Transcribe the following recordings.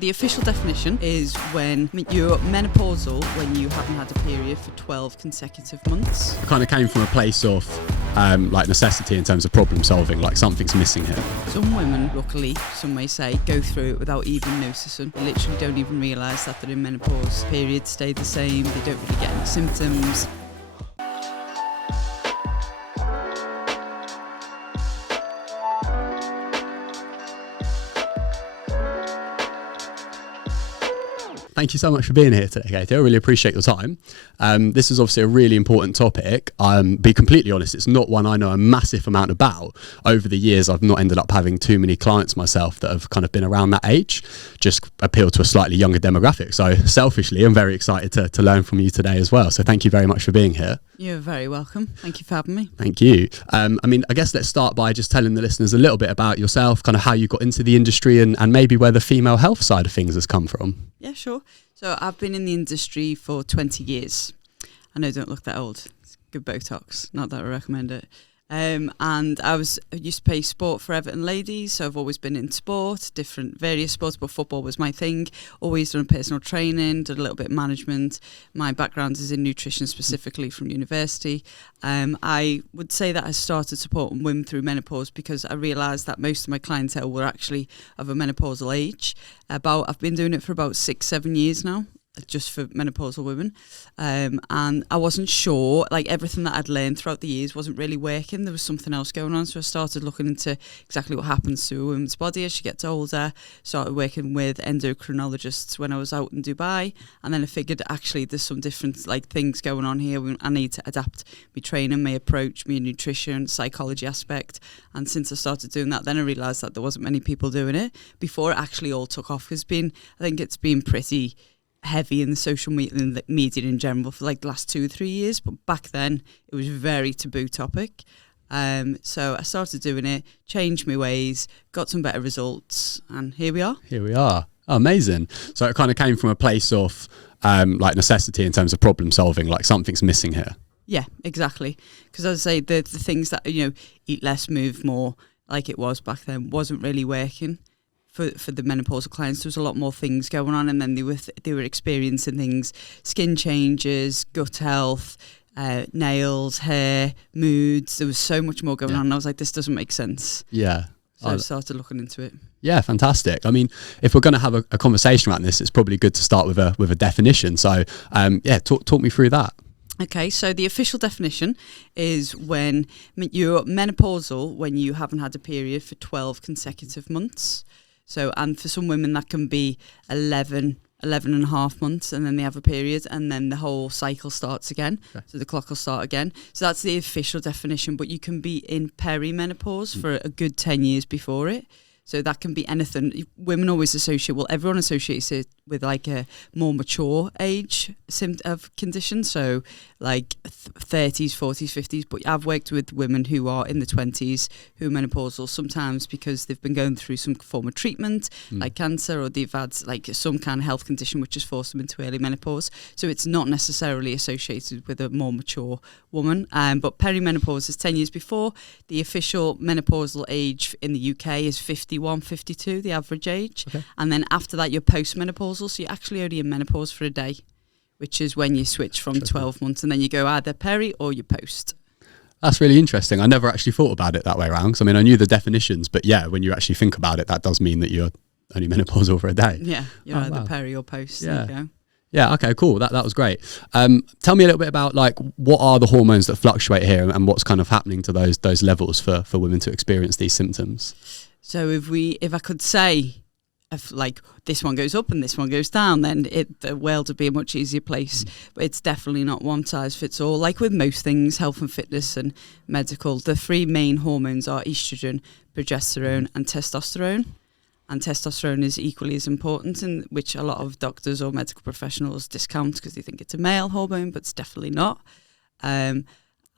The official definition is when you're menopausal when you haven't had a period for 12 consecutive months. It kind of came from a place of like necessity in terms of problem solving, like something's missing here. Some women, luckily, some may say, go through it without even noticing. They literally don't even realise that they're in menopause. Periods stay the same, they don't really get any symptoms. Thank you so much for being here today, Katie. I really appreciate your time. This is obviously a really important topic. Be completely honest, it's not one I know a massive amount about. Over the years, I've not ended up having too many clients myself that have kind of been around that age, just appeal to a slightly younger demographic. So selfishly, I'm very excited to learn from you today as well. So thank you very much for being here. You're very welcome. Thank you for having me. Thank you. I guess let's start by just telling the listeners a little bit about yourself, kind of how you got into the industry and maybe where the female health side of things has come from. Yeah, sure. So I've been in the industry for 20 years. I know, don't look that old. It's good Botox. Not that I recommend it. And I used to play sport for Everton ladies, so I've always been in sport, various sports, but football was my thing. Always done personal training, did a little bit of management. My background is in nutrition, specifically from university. I would say that I started supporting women through menopause because I realised that most of my clientele were actually of a menopausal age. I've been doing it for about 6-7 years now, just for menopausal women, and I wasn't sure, like everything that I'd learned throughout the years wasn't really working. There was something else going on, so I started looking into exactly what happens to a woman's body as she gets older. Started working with endocrinologists when I was out in Dubai, and then I figured actually there's some different things going on here. I need to adapt my training, my approach, my nutrition, psychology aspect. And since I started doing that, then I realised that there wasn't many people doing it before it actually all took off. I think it's been pretty heavy in the social media in general for the last 2 or 3 years, but back then it was a very taboo topic. So I started doing it, changed my ways, got some better results, and here we are. Oh, amazing. So it kind of came from a place of necessity in terms of problem solving, like something's missing here. Yeah, exactly. Because as I say, the things that, eat less, move more, like it was back then, wasn't really working. For the menopausal clients, there was a lot more things going on, and then they were experiencing things, skin changes, gut health, nails, hair, moods. There was so much more going on, and I was like, this doesn't make sense. Yeah. So I started looking into it. Yeah, fantastic. I mean, if we're going to have a conversation around this, it's probably good to start with a definition. So, talk me through that. Okay, so the official definition is when you're menopausal when you haven't had a period for 12 consecutive months. So, and for some women that can be 11 and a half months, and then they have a period, and then the whole cycle starts again. Okay. So the clock will start again. So that's the official definition, but you can be in perimenopause for a good 10 years before it. So that can be anything. Women always everyone associates it with a more mature age of condition. So 30s, 40s, 50s. But I've worked with women who are in the 20s who are menopausal, sometimes because they've been going through some form of treatment, like cancer, or they've had some kind of health condition which has forced them into early menopause. So it's not necessarily associated with a more mature woman. But perimenopause is 10 years before. The official menopausal age in the UK is 51, 52, the average age. Okay. And then after that, you're postmenopausal. So you're actually only in menopause for a day, which is when you switch from 12 months, and then you go either peri or you post. That's really interesting. I never actually thought about it that way around. Because I knew the definitions, but yeah, when you actually think about it, that does mean that you're only menopausal for a day. Yeah, you're either peri or post. Yeah. There you go. Yeah, okay, cool. That was great. Tell me a little bit about what are the hormones that fluctuate here, and what's kind of happening to those levels for women to experience these symptoms. So if I could say, if this one goes up and this one goes down, then the world would be a much easier place. But it's definitely not one size fits all. Like with most things, health and fitness and medical, the 3 main hormones are estrogen, progesterone, and testosterone. And testosterone is equally as important, and which a lot of doctors or medical professionals discount because they think it's a male hormone, but it's definitely not.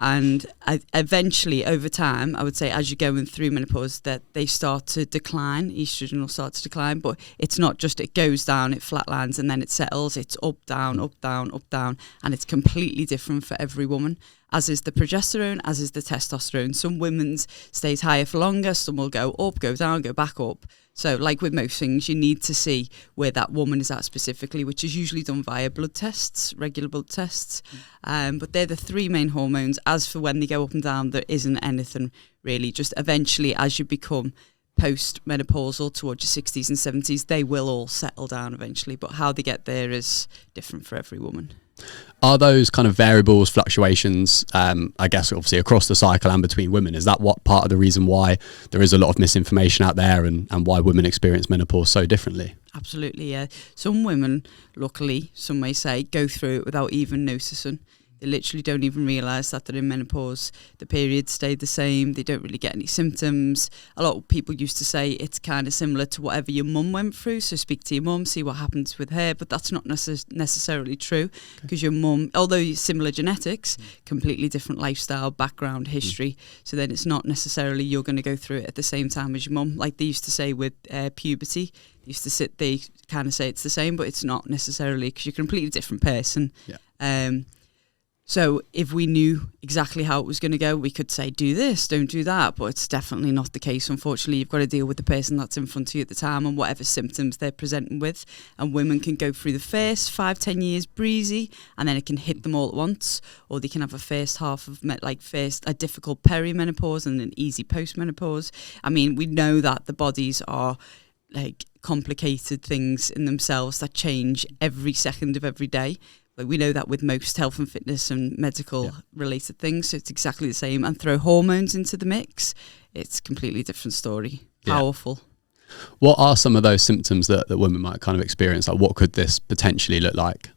And eventually, over time, I would say as you're going through menopause, that they start to decline. Estrogen will start to decline, but it's not just it goes down, it flatlines, and then it settles. It's up, down, up, down, up, down, and it's completely different for every woman. as is the progesterone, as is the testosterone. Some women's stays higher for longer, some will go up, go down, go back up. So like with most things, you need to see where that woman is at specifically, which is usually done via blood tests, regular blood tests. But they're the three main hormones. As for when they go up and down, there isn't anything really. Just eventually, as you become post-menopausal towards your 60s and 70s, they will all settle down eventually. But how they get there is different for every woman. Are those kind of variables, fluctuations, I guess obviously across the cycle and between women, is that what part of the reason why there is a lot of misinformation out there and why women experience menopause so differently? Absolutely, yeah. Some women, luckily, some may say, go through it without even noticing. They literally don't even realise that they're in menopause. The periods stay the same. They don't really get any symptoms. A lot of people used to say it's kind of similar to whatever your mum went through. So speak to your mum, see what happens with her. But that's not necessarily true, because your mum, although similar genetics, completely different lifestyle, background, history. So then it's not necessarily you're going to go through it at the same time as your mum. Like they used to say with puberty, they kind of say it's the same, but it's not necessarily, because you're a completely different person. Yeah. So if we knew exactly how it was going to go, we could say, do this, don't do that. But it's definitely not the case. Unfortunately, you've got to deal with the person that's in front of you at the time and whatever symptoms they're presenting with. And women can go through the first 5-10 years breezy, and then it can hit them all at once. Or they can have a first half of a difficult perimenopause and an easy postmenopause. I mean, we know that the bodies are like complicated things in themselves that change every second of every day. We know that with most health and fitness and medical related things, so it's exactly the same. And throw hormones into the mix, it's a completely different story. Powerful. What are some of those symptoms that women might kind of experience? Like, what could this potentially look like?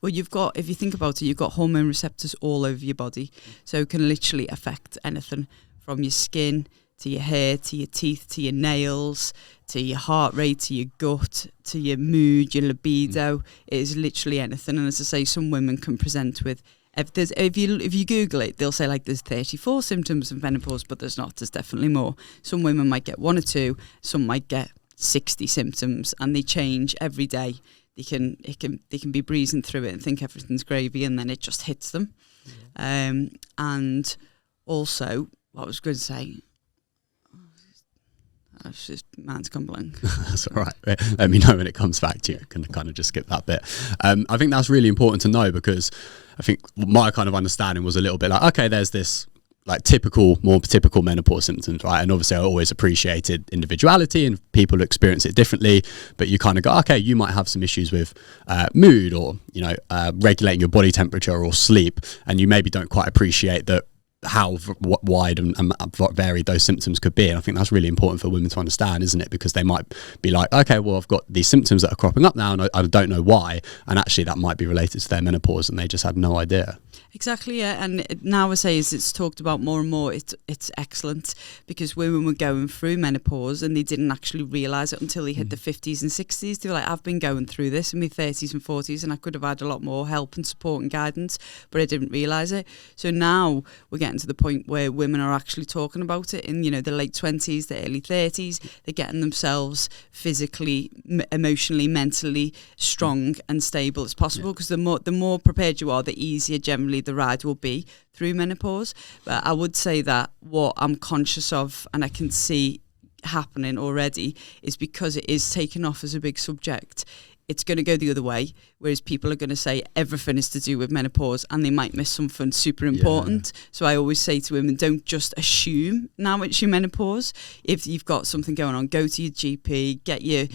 Well, you've got, if you think about it, you've got hormone receptors all over your body. So it can literally affect anything from your skin to your hair, to your teeth, to your nails, to your heart rate, to your gut, to your mood, your libido. It is literally anything. And as I say, some women can present with, if you Google it, they'll say like there's 34 symptoms of menopause, but there's not. There's definitely more. Some women might get 1 or 2, some might get 60 symptoms, and they change every day. They can be breezing through it and think everything's gravy, and then it just hits them. And also, what I was going to say, it's just man's gone blank. That's all right. Let me know when it comes back to you. I can kind of just skip that bit. I think that's really important to know, because I think my kind of understanding was a little bit like, okay, there's this like more typical menopause symptoms, right? And obviously I always appreciated individuality and people experience it differently, but you kind of go, okay, you might have some issues with mood or, regulating your body temperature or sleep, and you maybe don't quite appreciate that how wide and varied those symptoms could be. And I think that's really important for women to understand, isn't it? Because they might be like, okay, well, I've got these symptoms that are cropping up now and I don't know why, and actually that might be related to their menopause and they just had no idea. Exactly, yeah. And nowadays it's talked about more and more. It's excellent, because women were going through menopause and they didn't actually realise it until they hit the 50s and 60s. They were like, I've been going through this in my 30s and 40s and I could have had a lot more help and support and guidance, but I didn't realise it. So now we're getting to the point where women are actually talking about it in, the late 20s, the early 30s. They're getting themselves physically, emotionally, mentally strong and stable as possible, because the more prepared you are, the easier generally the ride will be through menopause. But I would say that what I'm conscious of and I can see happening already is, because it is taken off as a big subject, it's going to go the other way, whereas people are going to say everything is to do with menopause and they might miss something super important. So I always say to women, don't just assume now it's your menopause. If you've got something going on, go to your GP, get your,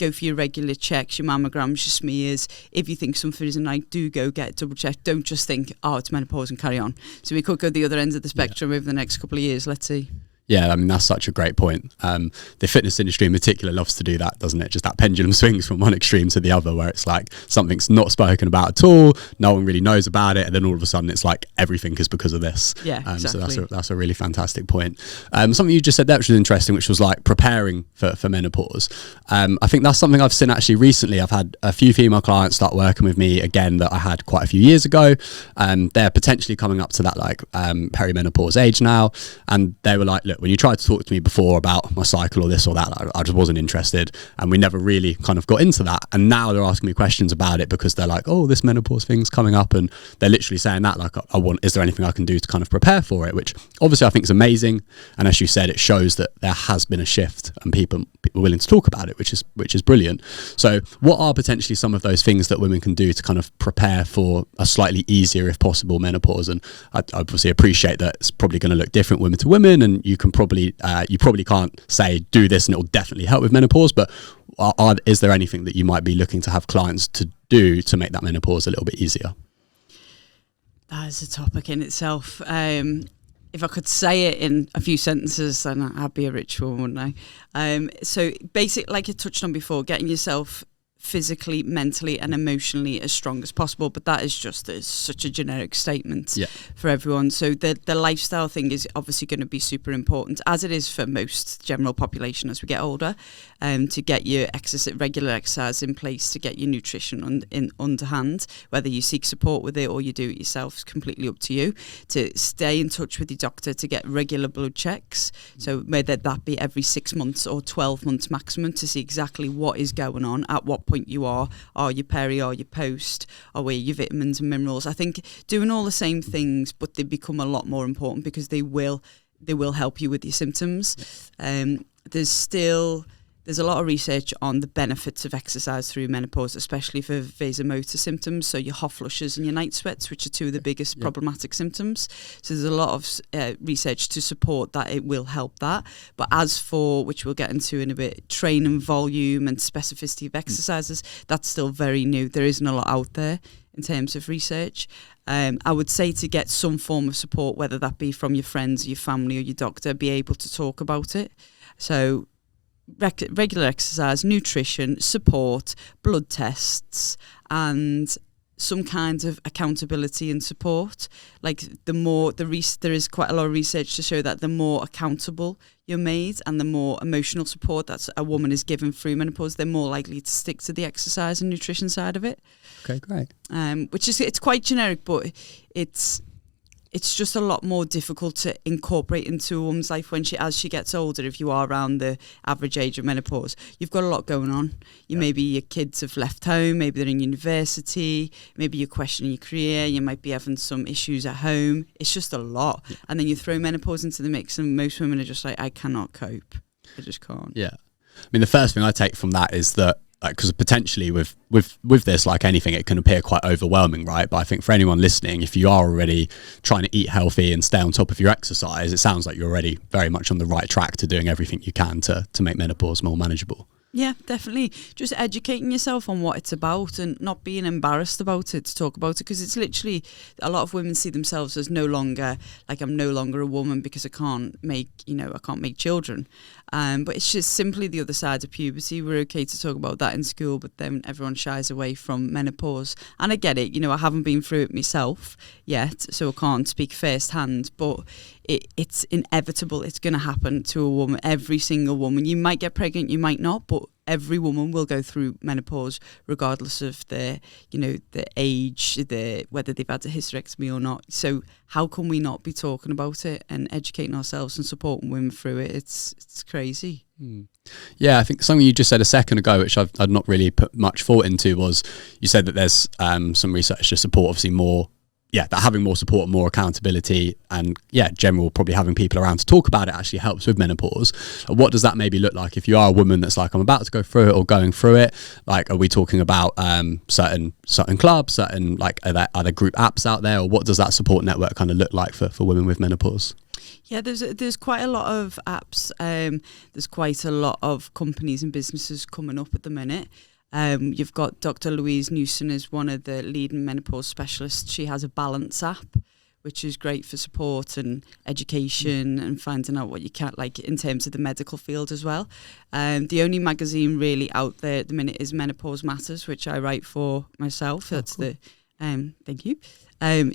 go for your regular checks, your mammograms, your smears. If you think something isn't right, do go get it double checked. Don't just think, oh, it's menopause and carry on. So we could go the other end of the spectrum over the next couple of years. Let's see. Yeah, I mean, that's such a great point. The fitness industry in particular loves to do that, doesn't it? Just that pendulum swings from one extreme to the other, where it's like something's not spoken about at all, no one really knows about it, and then all of a sudden it's like everything is because of this. Yeah, exactly. So that's a really fantastic point. Something you just said there which was interesting, which was like preparing for menopause. I think that's something I've seen actually recently. I've had a few female clients start working with me again that I had quite a few years ago. They're potentially coming up to that like perimenopause age now, and they were like, look, when you tried to talk to me before about my cycle or this or that, I just wasn't interested, and we never really kind of got into that. And now they're asking me questions about it because they're like, oh, this menopause thing's coming up, and they're literally saying that, like, is there anything I can do to kind of prepare for it? Which obviously I think is amazing, and as you said, it shows that there has been a shift and people are willing to talk about it, which is brilliant. So what are potentially some of those things that women can do to kind of prepare for a slightly easier, if possible, menopause? And I obviously appreciate that it's probably going to look different women to women, and you probably can't say do this and it will definitely help with menopause, but is there anything that you might be looking to have clients to do to make that menopause a little bit easier? That is a topic in itself. If I could say it in a few sentences, then I'd be a rich woman, wouldn't I? So basically, like I touched on before, getting yourself physically, mentally and emotionally as strong as possible, but that is just such a generic statement for everyone. So the lifestyle thing is obviously going to be super important, as it is for most general population as we get older, to get your regular exercise in place, to get your nutrition in underhand. Whether you seek support with it or you do it yourself is completely up to you. To stay in touch with your doctor, to get regular blood checks, so whether that be every 6 months or 12 months maximum, to see exactly what is going on, at what point you are you peri, are you post, are where your vitamins and minerals. I think doing all the same things, but they become a lot more important because they will help you with your symptoms. There's a lot of research on the benefits of exercise through menopause, especially for vasomotor symptoms, so your hot flushes and your night sweats, which are two of the biggest problematic symptoms. So there's a lot of research to support that it will help that. But as for, which we'll get into in a bit, training volume and specificity of exercises, that's still very new. There isn't a lot out there in terms of research. I would say to get some form of support, whether that be from your friends, your family or your doctor, be able to talk about it. So regular exercise, nutrition, support, blood tests, and some kind of accountability and support. Like there is quite a lot of research to show that the more accountable you're made and the more emotional support that a woman is given through menopause, they're more likely to stick to the exercise and nutrition side of it. Okay, great. It's quite generic, but it's just a lot more difficult to incorporate into a woman's life as she gets older. If you are around the average age of menopause, you've got a lot going on. Maybe your kids have left home, maybe they're in university, maybe you're questioning your career, you might be having some issues at home. It's just a lot. Yeah. And then you throw menopause into the mix and most women are just like, I cannot cope. I just can't. Yeah. I mean, the first thing I take from that is that, because potentially with this, like anything, it can appear quite overwhelming, right? But I think for anyone listening, if you are already trying to eat healthy and stay on top of your exercise, it sounds like you're already very much on the right track to doing everything you can to make menopause more manageable. Yeah, definitely. Just educating yourself on what it's about and not being embarrassed about it, to talk about it, because it's literally, a lot of women see themselves as I'm no longer a woman because I can't make children. But it's just simply the other side of puberty. We're okay to talk about that in school, but then everyone shies away from menopause. And I get it, I haven't been through it myself yet, so I can't speak firsthand, but it's inevitable. It's going to happen to a woman, every single woman. You might get pregnant, you might not, but every woman will go through menopause regardless of the age, whether they've had a hysterectomy or not. So how can we not be talking about it and educating ourselves and supporting women through it? It's crazy. Yeah, I think something you just said a second ago, which I'd not really put much thought into, was you said that there's some research to support obviously more, that having more support, more accountability, and general probably having people around to talk about it actually helps with menopause. What does that maybe look like if you are a woman that's like, I'm about to go through it or going through it? Like, are we talking about certain clubs, certain, like, are there group apps out there, or what does that support network kind of look like for women with menopause? Yeah, there's quite a lot of apps. There's quite a lot of companies and businesses coming up at the minute. You've got Dr. Louise Newson is one of the leading menopause specialists. She has a Balance app, which is great for support and education and finding out what you can, like in terms of the medical field as well. The only magazine really out there at the minute is Menopause Matters, which I write for myself. That's cool. Thank you. So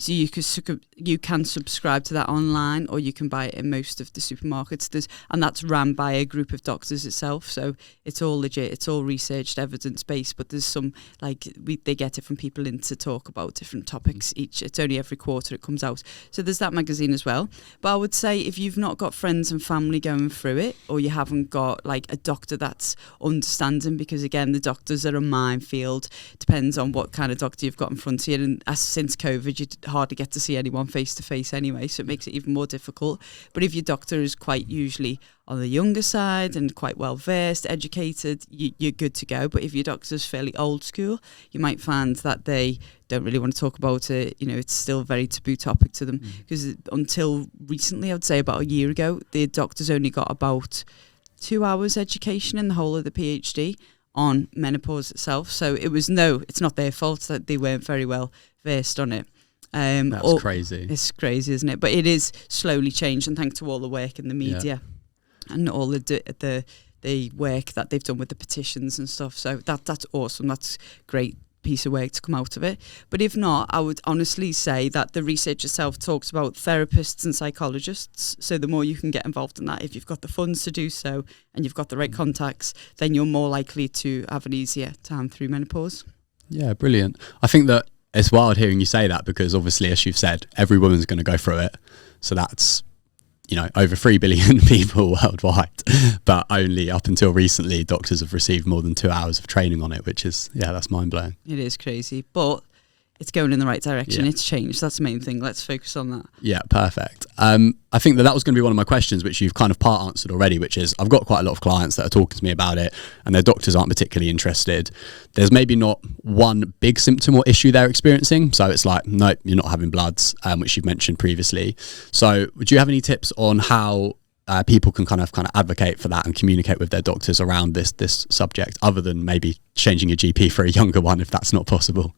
you can subscribe to that online, or you can buy it in most of the supermarkets. And that's ran by a group of doctors itself. So it's all legit, it's all researched, evidence based. But there's some they get different people in to talk about different topics each. It's only every quarter it comes out. So there's that magazine as well. But I would say if you've not got friends and family going through it, or you haven't got like a doctor that's understanding, because again, the doctors are a minefield. Depends on what kind of doctor you've got in front of you. And since COVID, you hardly get to see anyone face to face anyway, so it makes it even more difficult. But if your doctor is quite usually on the younger side and quite well versed, educated, you're good to go. But if your doctor's fairly old school, you might find that they don't really want to talk about it. It's still a very taboo topic to them, because until recently, I would say about a year ago, the doctors only got about 2 hours education in the whole of the PhD on menopause itself. So it's not their fault that they weren't very well versed on it. That's crazy. It's crazy, isn't it? But it is slowly changed, and thanks to all the work in the media and all the work that they've done with the petitions and stuff. So that's awesome. That's great piece of work to come out of it. But if not, I would honestly say that the research itself talks about therapists and psychologists. So the more you can get involved in that, if you've got the funds to do so and you've got the right contacts, then you're more likely to have an easier time through menopause. Yeah, brilliant. I think that it's wild hearing you say that, because obviously, as you've said, every woman's going to go through it. So that's, over 3 billion people worldwide. But only up until recently, doctors have received more than 2 hours of training on it, which is, that's mind blowing. It is crazy, but it's going in the right direction. Yeah. It's changed. That's the main thing. Let's focus on that. Yeah, perfect. I think that was going to be one of my questions, which you've kind of part answered already, which is I've got quite a lot of clients that are talking to me about it and their doctors aren't particularly interested. There's maybe not one big symptom or issue they're experiencing. So it's like, nope, you're not having bloods, which you've mentioned previously. So would you have any tips on how people can kind of advocate for that and communicate with their doctors around this subject, other than maybe changing your GP for a younger one if that's not possible?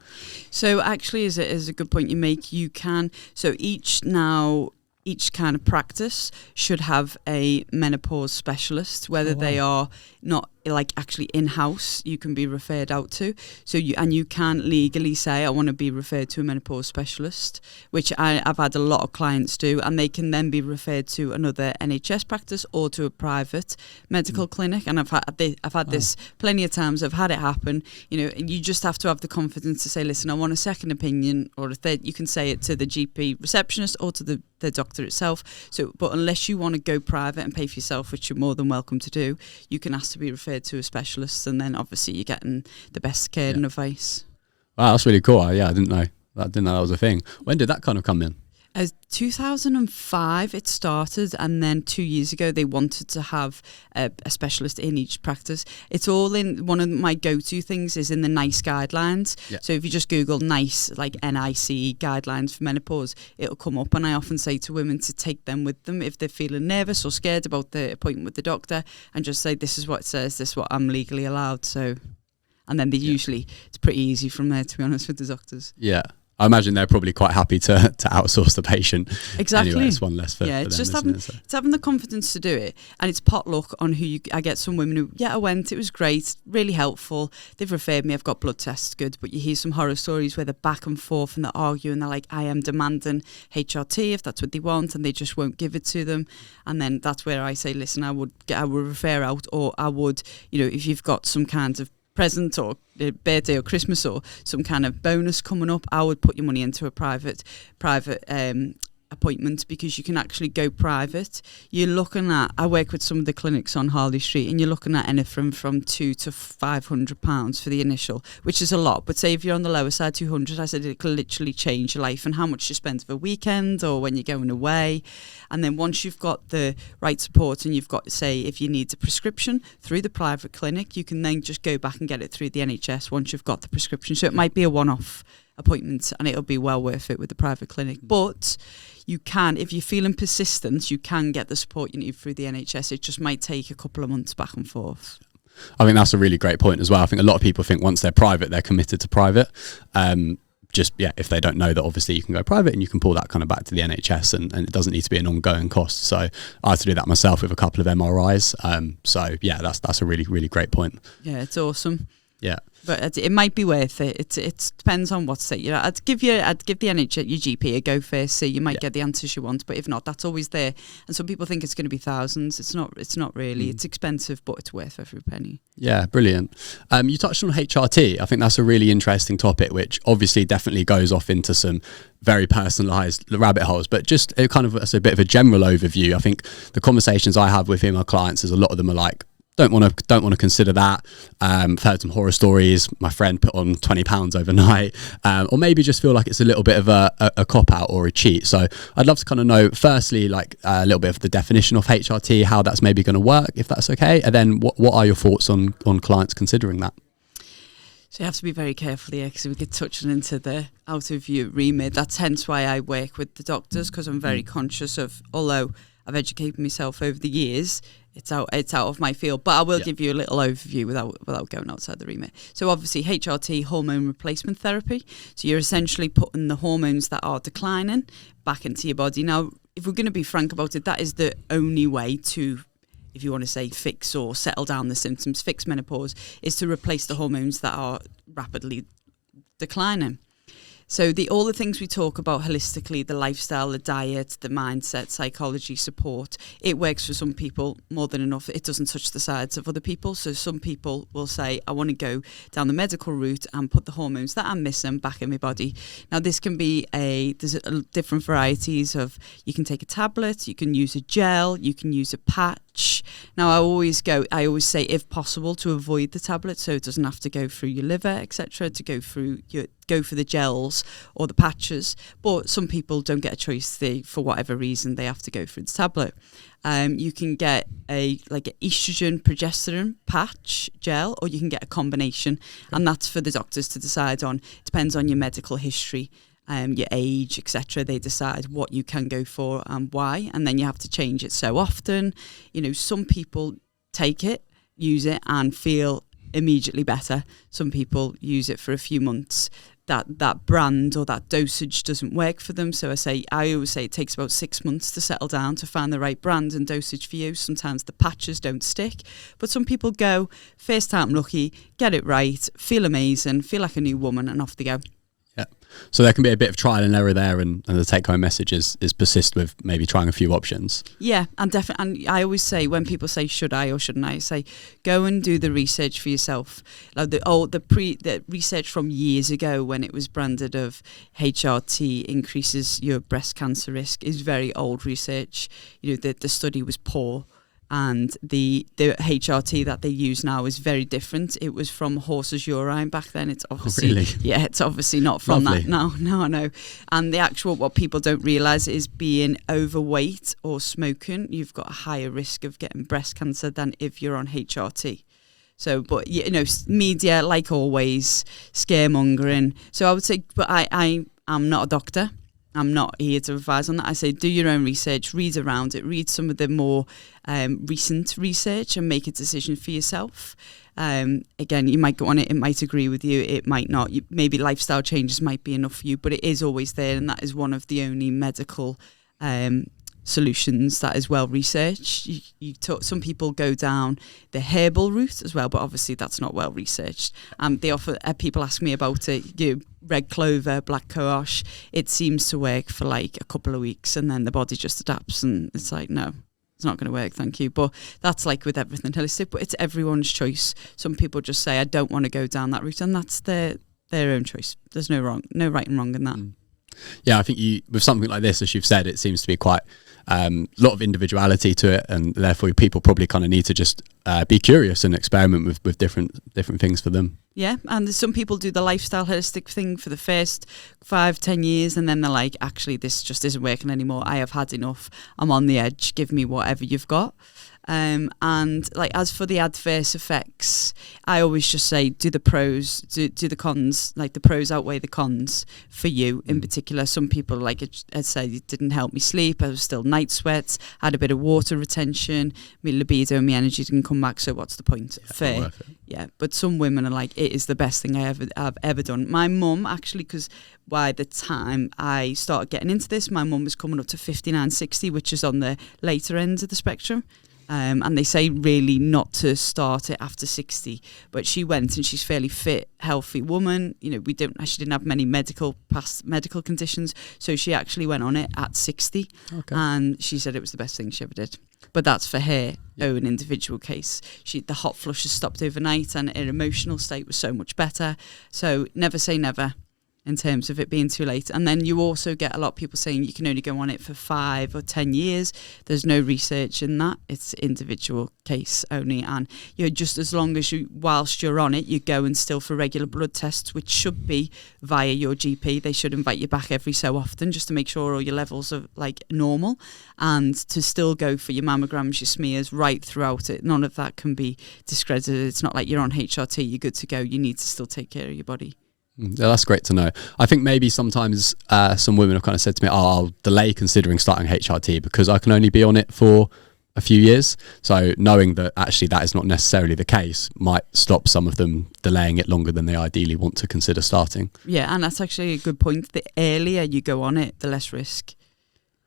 So actually, is a good point you make. You can, so each kind of practice should have a menopause specialist, whether they are not like actually in-house, you can be referred out to. So you can legally say, I want to be referred to a menopause specialist, which I've had a lot of clients do, and they can then be referred to another NHS practice or to a private medical clinic. And I've had this plenty of times. I've had it happen, and you just have to have the confidence to say, listen, I want a second opinion, or a third. You can say it to the GP receptionist or to the doctor itself. So, but unless you want to go private and pay for yourself, which you're more than welcome to do, you can ask to be referred to a specialist, and then obviously you're getting the best care and advice. Wow, that's really cool. I didn't know that was a thing. When did that kind of come in? 2005 it started, and then 2 years ago they wanted to have a specialist in each practice. It's all in, one of my go-to things is in the NICE guidelines. So if you just Google NICE, like NICE guidelines for menopause, it'll come up. And I often say to women to take them with them if they're feeling nervous or scared about the appointment with the doctor, and just say, this is what it says, this is what I'm legally allowed. So, and then they usually, it's pretty easy from there, to be honest, with the doctors. Yeah. I imagine they're probably quite happy to outsource the patient. Exactly. Anyway, it's one less for it's them, just it's having the confidence to do it, and it's potluck on who you. I get some women who, I went, it was great, really helpful. They've referred me, I've got blood tests, good. But you hear some horror stories where they're back and forth and they're arguing. They're like, I am demanding HRT if that's what they want, and they just won't give it to them. And then that's where I say, listen, I would refer out, or I would, if you've got some kind of present or birthday or Christmas or some kind of bonus coming up, I would put your money into a private appointment, because you can actually go private. You're looking at, I work with some of the clinics on Harley Street, and you're looking at anything from £200 to £500 for the initial, which is a lot. But say if you're on the lower side, 200, I said it could literally change your life and how much you spend for a weekend or when you're going away. And then once you've got the right support, and you've got, say, if you need a prescription through the private clinic, you can then just go back and get it through the NHS once you've got the prescription. So it might be a one-off appointment, and it'll be well worth it with the private clinic. But you can, if you're feeling persistent, you can get the support you need through the NHS. It just might take a couple of months back and forth. I think that's a really great point as well. I think a lot of people think once they're private, they're committed to private. If they don't know that obviously you can go private and you can pull that kind of back to the NHS, and it doesn't need to be an ongoing cost. So I had to do that myself with a couple of MRIs. That's a really, really great point. Yeah, it's awesome. Yeah. But it might be worth it. It depends on what state you're at. I'd give the NHS, your GP, a go first. So you might get the answers you want, but if not, that's always there. And some people think it's going to be thousands. It's not. It's not really. It's expensive, but it's worth every penny. Yeah, brilliant. You touched on HRT. I think that's a really interesting topic, which obviously definitely goes off into some very personalised rabbit holes, but just kind of as a bit of a general overview. I think the conversations I have with my clients is a lot of them are like, don't want to consider that. I've heard some horror stories. My friend put on 20 pounds overnight, or maybe just feel like it's a little bit of a cop out or a cheat. So I'd love to kind of know, firstly, like a little bit of the definition of HRT, how that's maybe going to work, if that's okay. And then what are your thoughts on clients considering that? So you have to be very careful here, because we get touching into the out of your remit. That's hence why I work with the doctors, because I'm very conscious of, although I've educated myself over the years, it's out of my field. But I will give you a little overview without going outside the remit. So obviously HRT, hormone replacement therapy. So you're essentially putting the hormones that are declining back into your body. Now, if we're going to be frank about it, that is the only way to, if you want to say fix or settle down the symptoms, fix menopause, is to replace the hormones that are rapidly declining. So all the things we talk about holistically, the lifestyle, the diet, the mindset, psychology, support, it works for some people more than enough. It doesn't touch the sides of other people. So some people will say, I want to go down the medical route and put the hormones that I'm missing back in my body. Now, this can be there's different varieties of, you can take a tablet, you can use a gel, you can use a patch. Now, I always say, if possible, to avoid the tablet, so it doesn't have to go through your liver, etc., to go for the gels or the patches. But some people don't get a choice. For whatever reason, they have to go through the tablet. You can get an estrogen progesterone patch gel, or you can get a combination, and that's for the doctors to decide on. It depends on your medical history, your age, etc. They decide what you can go for and why, and then you have to change it so often. You know, some people take it, use it, and feel immediately better. Some people use it for a few months. That brand or that dosage doesn't work for them. So I always say it takes about 6 months to settle down, to find the right brand and dosage for you. Sometimes the patches don't stick, but some people go, first time lucky, get it right, feel amazing, feel like a new woman, and off they go. Yeah. So there can be a bit of trial and error there, and the take-home message is persist with maybe trying a few options. Yeah, and definitely. And I always say, when people say should I or shouldn't I, say go and do the research for yourself. Like the research from years ago, when it was branded of HRT increases your breast cancer risk, is very old research. You know, the study was poor. And the HRT that they use now is very different. It was from horse's urine back then. It's obviously, it's obviously not from that. No, I know. And the actual, what people don't realise is, being overweight or smoking, you've got a higher risk of getting breast cancer than if you're on HRT. So, but you know, media, like always, scaremongering. So I would say, but I am not a doctor. I'm not here to advise on that. I say do your own research, read around it, read some of the more recent research, and make a decision for yourself. Again, you might go on it might agree with you, it might not. Maybe lifestyle changes might be enough for you, but it is always there, and that is one of the only medical solutions that is well researched. Some people go down the herbal route as well, but obviously that's not well researched. They offer people ask me about it. Red clover, black cohosh. It seems to work for like a couple of weeks, and then the body just adapts, and it's like, no, it's not going to work, thank you. But that's like with everything holistic, but it's everyone's choice. Some people just say, I don't want to go down that route, and that's their own choice. There's no right and wrong in that. Yeah, I think with something like this, as you've said, it seems to be quite a lot of individuality to it, and therefore people probably kind of need to just be curious and experiment with different things for them. Yeah, and some people do the lifestyle holistic thing for the first 5-10 years, and then they're like, actually, this just isn't working anymore. I have had enough. I'm on the edge. Give me whatever you've got. And like, as for the adverse effects, I always just say do the pros, do the cons. Like, the pros outweigh the cons for you in particular. Some people, like I said, it didn't help me sleep. I was still night sweats, had a bit of water retention, my libido, my energy didn't come back. So what's the point? Fair. Yeah, but some women are like, it is the best thing I've ever done. My mum, actually, because by the time I started getting into this, my mum was coming up to 59, 60, which is on the later end of the spectrum. And they say really not to start it after 60. But she went, and she's fairly fit, healthy woman. You know, she didn't have many past medical conditions, so she actually went on it at 60. Okay. And she said it was the best thing she ever did. But that's for her own individual case. The hot flushes stopped overnight, and her emotional state was so much better. So never say never in terms of it being too late. And then you also get a lot of people saying you can only go on it for 5 or 10 years. There's no research in that. It's individual case only. And just as long as whilst you're on it, you go and still for regular blood tests, which should be via your GP. They should invite you back every so often just to make sure all your levels are like normal, and to still go for your mammograms, your smears right throughout it. None of that can be discredited. It's not like you're on HRT, you're good to go. You need to still take care of your body. Yeah, that's great to know. I think maybe sometimes some women have kind of said to me, I'll delay considering starting HRT because I can only be on it for a few years. So knowing that actually that is not necessarily the case might stop some of them delaying it longer than they ideally want to consider starting. Yeah, and that's actually a good point. The earlier you go on it, the less risk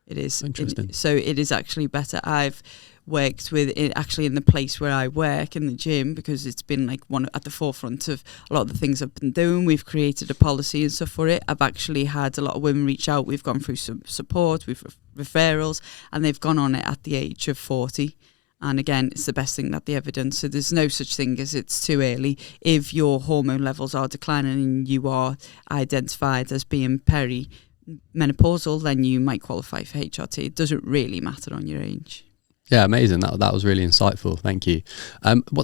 it is. Interesting. So it is actually better. I've worked with it actually in the place where I work in the gym, because it's been like one at the forefront of a lot of the things I've been doing. We've created a policy and stuff for it. I've actually had a lot of women reach out. We've gone through some support, we've referrals, and they've gone on it at the age of 40. And again, it's the best thing that they ever done. So there's no such thing as it's too early. If your hormone levels are declining and you are identified as being menopausal, then you might qualify for HRT. It doesn't really matter on your age. Yeah, amazing. That was really insightful. Thank you.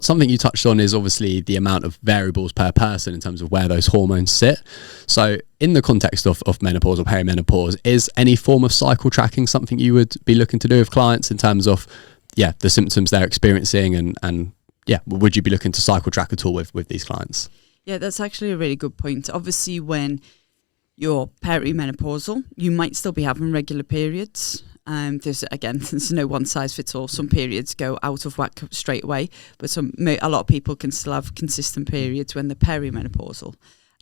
Something you touched on is obviously the amount of variables per person in terms of where those hormones sit. So in the context of menopause or perimenopause, is any form of cycle tracking something you would be looking to do with clients in terms of, the symptoms they're experiencing and would you be looking to cycle track at all with these clients? Yeah, that's actually a really good point. Obviously, when you're perimenopausal, you might still be having regular periods. There's no one size fits all. Some periods go out of whack straight away, but a lot of people can still have consistent periods when they're perimenopausal.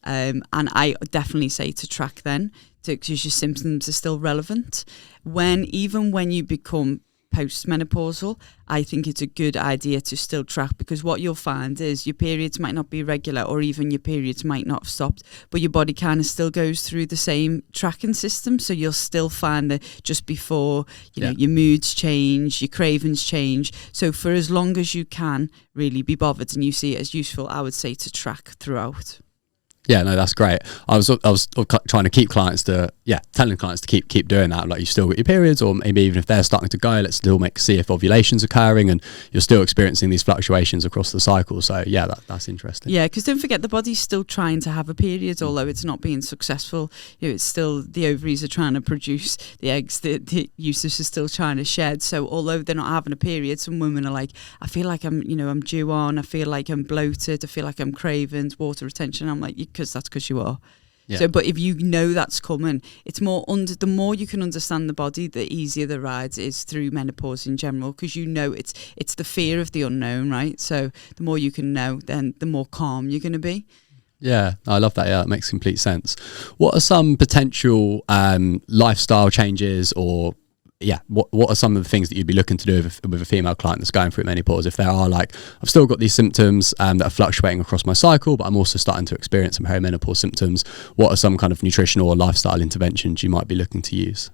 And I definitely say to track then, because your symptoms are still relevant. Even when you become postmenopausal, I think it's a good idea to still track, because what you'll find is your periods might not be regular, or even your periods might not have stopped, but your body kind of still goes through the same tracking system. So you'll still find that just before, your moods change, your cravings change. So for as long as you can really be bothered and you see it as useful, I would say to track throughout. Yeah, no, that's great. I was trying to keep clients telling clients to keep doing that. Like, you still got your periods, or maybe even if they're starting to go, let's still see if ovulation's occurring and you're still experiencing these fluctuations across the cycle. So yeah, that's interesting. Yeah, because don't forget, the body's still trying to have a period, although it's not being successful. It's still, the ovaries are trying to produce the eggs, the uterus is still trying to shed. So although they're not having a period, some women are like, I feel like I'm due on, I feel like I'm bloated, I feel like I'm craving water retention. I'm like, that's because you are. Yeah. So, but if you know that's coming, it's more the more you can understand the body, the easier the ride is through menopause in general, because it's the fear of the unknown, right? So the more you can know, then the more calm you're going to be. Yeah, I love that. Yeah, that makes complete sense. What are some potential lifestyle changes, or what are some of the things that you'd be looking to do with a female client that's going through menopause? If there are, like, I've still got these symptoms that are fluctuating across my cycle, but I'm also starting to experience some perimenopause symptoms, what are some kind of nutritional or lifestyle interventions you might be looking to use?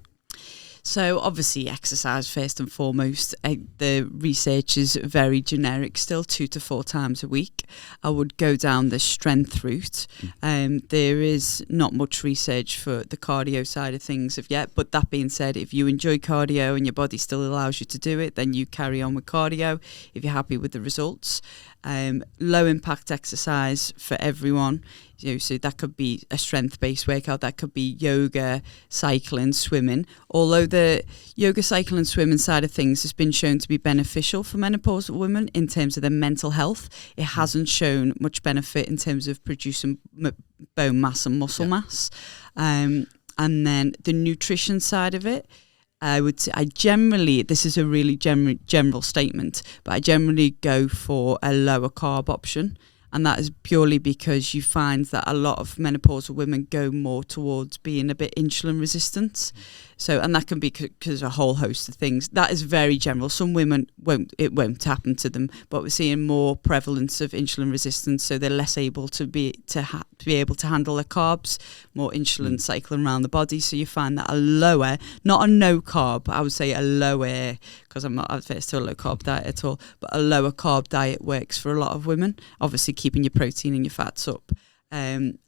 So obviously exercise first and foremost. The research is very generic still, 2 to 4 times a week. I would go down the strength route. There is not much research for the cardio side of things of yet, but that being said, if you enjoy cardio and your body still allows you to do it, then you carry on with cardio if you're happy with the results. Low impact exercise for everyone. So that could be a strength-based workout, that could be yoga, cycling, swimming. Although the yoga, cycling, swimming side of things has been shown to be beneficial for menopausal women in terms of their mental health, it hasn't shown much benefit in terms of producing bone mass and muscle mass. And then the nutrition side of it, this is a really general statement, but I generally go for a lower carb option. And that is purely because you find that a lot of menopausal women go more towards being a bit insulin resistant. So, and that can be because a whole host of things. That is very general. Some women won't happen to them, but we're seeing more prevalence of insulin resistance, so they're less able to be able to handle their carbs, more insulin cycling around the body. So you find that a lower, not a no carb, I would say a lower, because I'm not adverse to a low carb diet at all, but a lower carb diet works for a lot of women. Obviously, keeping your protein and your fats up.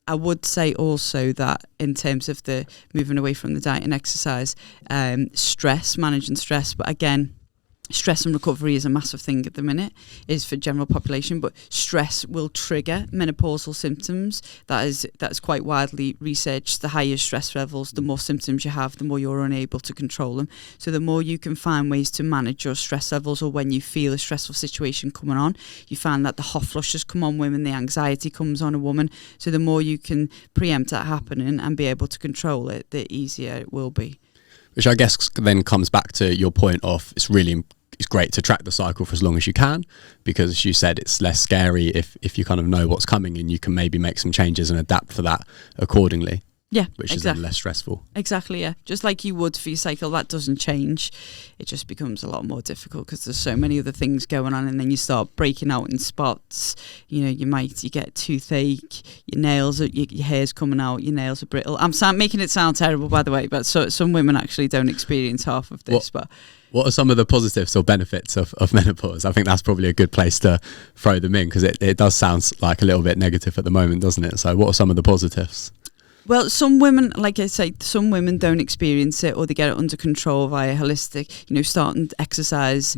I would say also that in terms of the moving away from the diet and exercise, managing stress, but again, stress and recovery is a massive thing at the minute, is for general population, but stress will trigger menopausal symptoms. That's quite widely researched. The higher stress levels, the more symptoms you have, the more you're unable to control them. So the more you can find ways to manage your stress levels, or when you feel a stressful situation coming on, you find that the hot flushes come on women, the anxiety comes on a woman. So the more you can preempt that happening and be able to control it, the easier it will be. Which I guess then comes back to your point of it's great to track the cycle for as long as you can, because as you said, it's less scary if you kind of know what's coming, and you can maybe make some changes and adapt for that accordingly. Yeah, which exactly. is then less stressful. Exactly, yeah. Just like you would for your cycle, that doesn't change. It just becomes a lot more difficult because there's so many other things going on, and then you start breaking out in spots. You know, you get toothache, your nails, your hair's coming out, your nails are brittle. I'm making it sound terrible, by the way, but some women actually don't experience half of this. What are some of the positives or benefits of menopause? I think that's probably a good place to throw them in, because it does sound like a little bit negative at the moment, doesn't it? So what are some of the positives? Well, some women, like I say, some women don't experience it, or they get it under control via holistic, starting exercise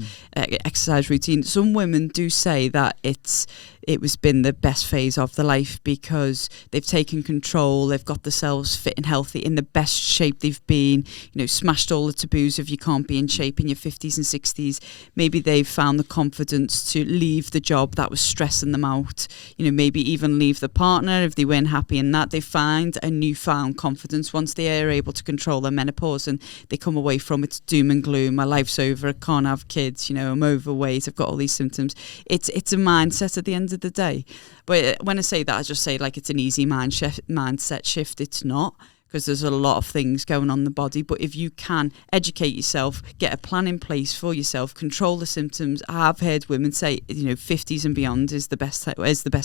routine. Some women do say that it was been the best phase of their life because they've taken control, they've got themselves fit and healthy in the best shape they've been, smashed all the taboos of you can't be in shape in your 50s and 60s. Maybe they've found the confidence to leave the job that was stressing them out, maybe even leave the partner if they weren't happy in that. They find a newfound confidence once they are able to control their menopause, and they come away from it's doom and gloom. My life's over, I can't have kids, I'm overweight, I've got all these symptoms. It's a mindset at the end of the day. But when I say that, I just say like it's an easy mindset shift. It's not, because there's a lot of things going on in the body. But if you can educate yourself, get a plan in place for yourself, control the symptoms. I've heard women say 50s and beyond is the best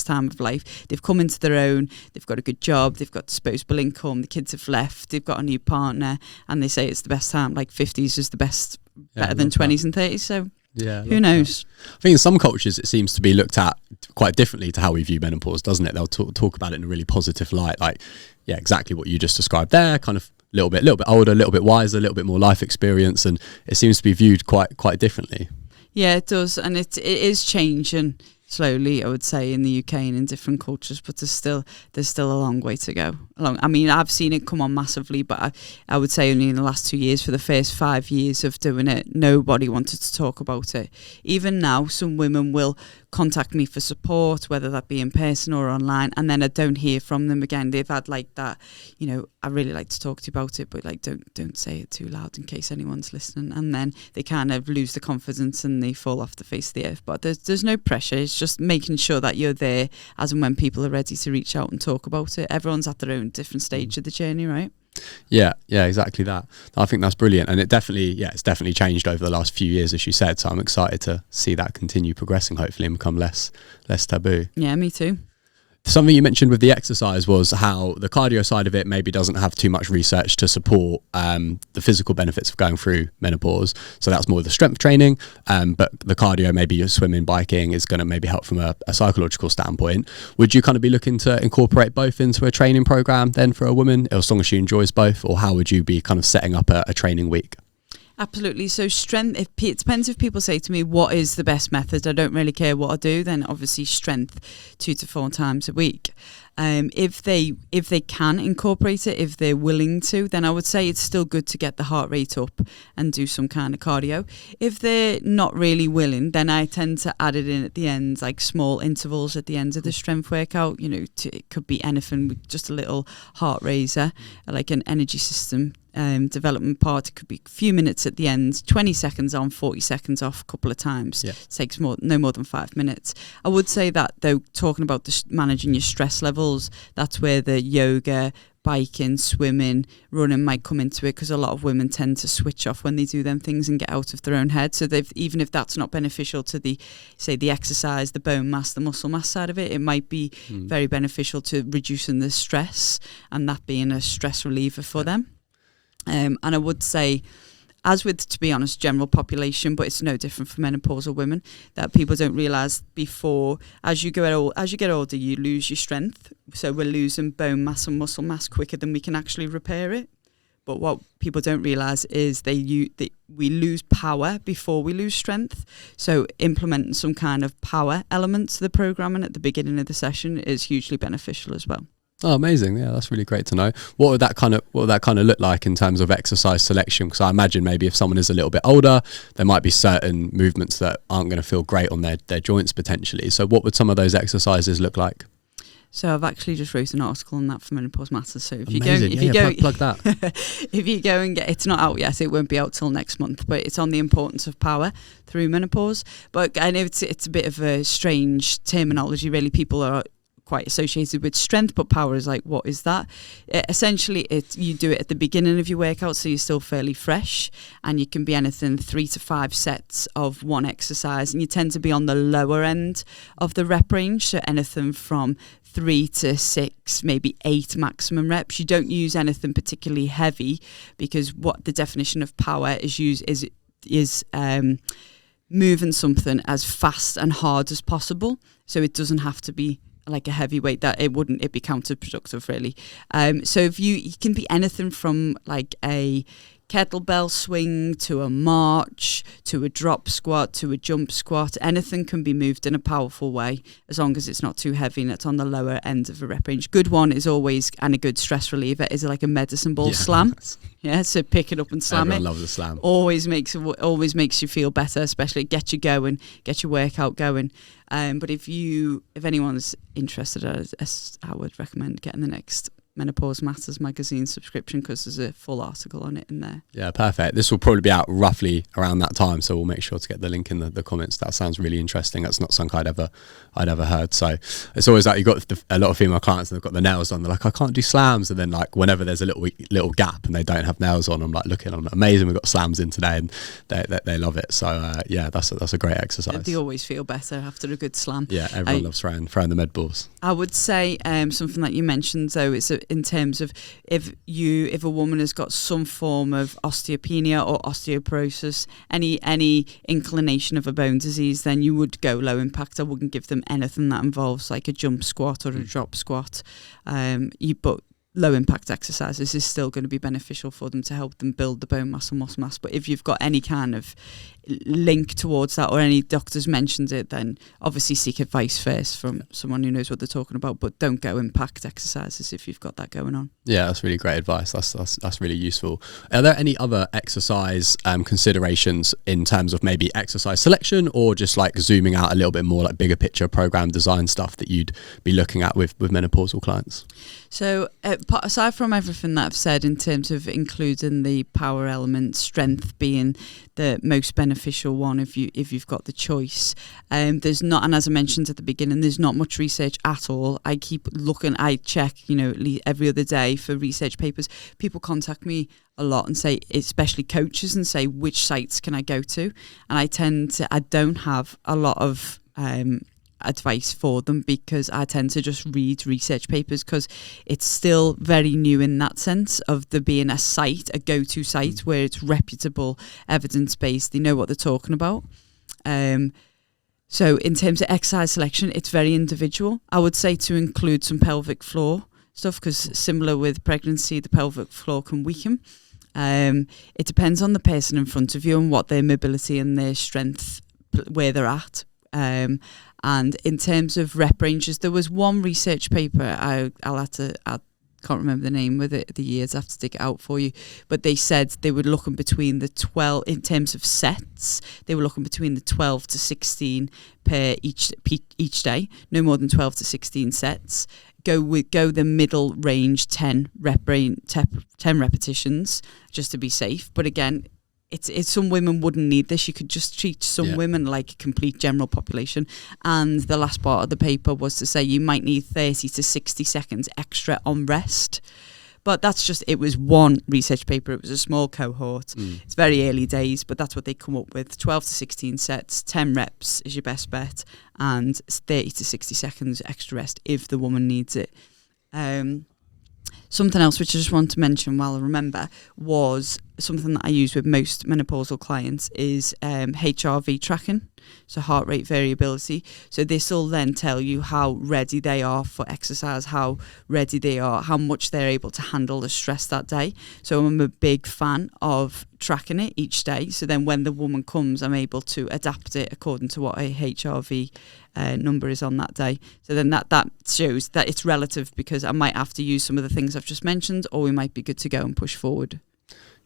time of life. They've come into their own, they've got a good job, they've got disposable income, the kids have left, they've got a new partner, and they say it's the best time. Like 50s is the best, better than 20s and 30s. So yeah, who knows? I think in some cultures it seems to be looked at quite differently to how we view menopause, doesn't it? They'll talk about it in a really positive light, like, yeah, exactly what you just described there, kind of a little bit older, a little bit wiser, a little bit more life experience, and it seems to be viewed quite differently. Yeah, it does, and it is changing slowly, I would say, in the UK and in different cultures, but there's still a long way to go. I mean, I've seen it come on massively, but I would say only in the last 2 years. For the first 5 years of doing it, nobody wanted to talk about it. Even now, some women will contact me for support, whether that be in person or online, and then I don't hear from them again. They've had like that, I really like to talk to you about it, but like don't say it too loud in case anyone's listening. And then they kind of lose the confidence and they fall off the face of the earth. But there's no pressure. It's just making sure that you're there as and when people are ready to reach out and talk about it. Everyone's at their own different stage of the journey, right? Yeah, exactly that. I think that's brilliant, and it's definitely changed over the last few years, as you said. So I'm excited to see that continue progressing, hopefully, and become less taboo. Yeah, me too. Something you mentioned with the exercise was how the cardio side of it maybe doesn't have too much research to support the physical benefits of going through menopause. So that's more the strength training, but the cardio, maybe your swimming, biking, is going to maybe help from a psychological standpoint. Would you kind of be looking to incorporate both into a training program then for a woman, as long as she enjoys both, or how would you be kind of setting up a training week? Absolutely. So strength, it depends if people say to me, what is the best method? I don't really care what I do. Then obviously strength 2 to 4 times a week. If they can incorporate it, if they're willing to, then I would say it's still good to get the heart rate up and do some kind of cardio. If they're not really willing, then I tend to add it in at the end, like small intervals at the end of the strength workout. It could be anything with just a little heart raiser, like an energy system development part. It could be a few minutes at the end, 20 seconds on, 40 seconds off a couple of times. Yeah. It takes no more than 5 minutes. I would say that, though, talking about managing your stress levels, that's where the yoga, biking, swimming, running might come into it, because a lot of women tend to switch off when they do them things and get out of their own head. So even if that's not beneficial to the exercise, the bone mass, the muscle mass side of it, it might be very beneficial to reducing the stress, and that being a stress reliever for them. And I would say, as with, to be honest, general population, but it's no different for menopausal women, that people don't realise before, as you get older, you lose your strength. So we're losing bone mass and muscle mass quicker than we can actually repair it. But what people don't realise is we lose power before we lose strength. So implementing some kind of power element to the programming at the beginning of the session is hugely beneficial as well. Oh, amazing. Yeah, that's really great to know. What would that kind of look like in terms of exercise selection? Because I imagine maybe if someone is a little bit older, there might be certain movements that aren't going to feel great on their joints potentially. So what would some of those exercises look like? So I've actually just wrote an article on that for Menopause Matters. So if Amazing. you go, plug that. if you go and it's not out yet, it won't be out till next month. But it's on the importance of power through menopause. But I know it's a bit of a strange terminology. Really, people are quite associated with strength, but power is like, what is that? Essentially, you do it at the beginning of your workout, so you're still fairly fresh, and you can be anything 3 to 5 sets of one exercise, and you tend to be on the lower end of the rep range, so anything from 3 to 6, maybe 8 maximum reps. You don't use anything particularly heavy, because what the definition of power is moving something as fast and hard as possible. So it doesn't have to be like a heavyweight, that it'd be counterproductive really. So if you can be anything from like a kettlebell swing to a march to a drop squat to a jump squat. Anything can be moved in a powerful way as long as it's not too heavy and it's on the lower end of a rep range. Good one is always, and a good stress reliever is like a medicine ball slam. Yeah, so pick it up and slam. Everyone loves a slam. Always makes you feel better, especially get you going, get your workout going. But if anyone's interested, I would recommend getting the next Menopause Matters magazine subscription, because there's a full article on it in there. Yeah, perfect. This will probably be out roughly around that time, so we'll make sure to get the link in the comments. That sounds really interesting. That's not something I'd ever heard. So it's always like, you've got a lot of female clients and they've got the nails on. They're like, I can't do slams. And then like whenever there's a little gap and they don't have nails on, I'm like looking, I'm like, amazing, we've got slams in today, and they love it. So yeah, that's a great exercise. They always feel better after a good slam. Yeah, everyone loves throwing the med balls. I would say something that you mentioned though is in terms of if a woman has got some form of osteopenia or osteoporosis, any inclination of a bone disease, then you would go low impact. I wouldn't give them anything that involves like a jump squat or a drop squat. But low impact exercises is still going to be beneficial for them to help them build the bone mass and muscle mass. But if you've got any kind of link towards that, or any doctors mentioned it, then obviously seek advice first from someone who knows what they're talking about, but don't go impact exercises if you've got that going on. Yeah, that's really great advice. That's really useful. Are there any other exercise considerations in terms of maybe exercise selection, or just like zooming out a little bit more, like bigger picture program design stuff that you'd be looking at with menopausal clients? So aside from everything that I've said in terms of including the power element, strength being the most beneficial one if you've got the choice, there's not, and as I mentioned at the beginning, there's not much research at all. I keep looking, I check every other day for research papers. People contact me a lot and say, especially coaches, and say, which sites can I go to? And I don't have a lot of advice for them, because I tend to just read research papers, because it's still very new in that sense of there being a go-to site where it's reputable, evidence-based, they know what they're talking about. So in terms of exercise selection, it's very individual. I would say to include some pelvic floor stuff, because similar with pregnancy, the pelvic floor can weaken. It depends on the person in front of you and what their mobility and their strength, where they're at. And in terms of rep ranges, there was one research paper, I can't remember the name of it, the years, I have to dig it out for you, but they said they were looking between the 12, in terms of sets, they were looking between the 12 to 16 per each day, no more than 12 to 16 sets. go the middle range 10 repetitions just to be safe. But again, it's some women wouldn't need this. You could just treat some women like a complete general population. And the last part of the paper was to say you might need 30 to 60 seconds extra on rest. But that's just, it was one research paper. It was a small cohort. It's very early days, but that's what they come up with. 12 to 16 sets, 10 reps is your best bet, and 30 to 60 seconds extra rest if the woman needs it. Something else which I just want to mention while I remember was something that I use with most menopausal clients is HRV tracking, so heart rate variability. So this will then tell you how ready they are for exercise, how ready they are, how much they're able to handle the stress that day. So I'm a big fan of tracking it each day. So then when the woman comes, I'm able to adapt it according to what a HRV number is on that day. So then that shows that it's relative, because I might have to use some of the things I've just mentioned, or we might be good to go and push forward.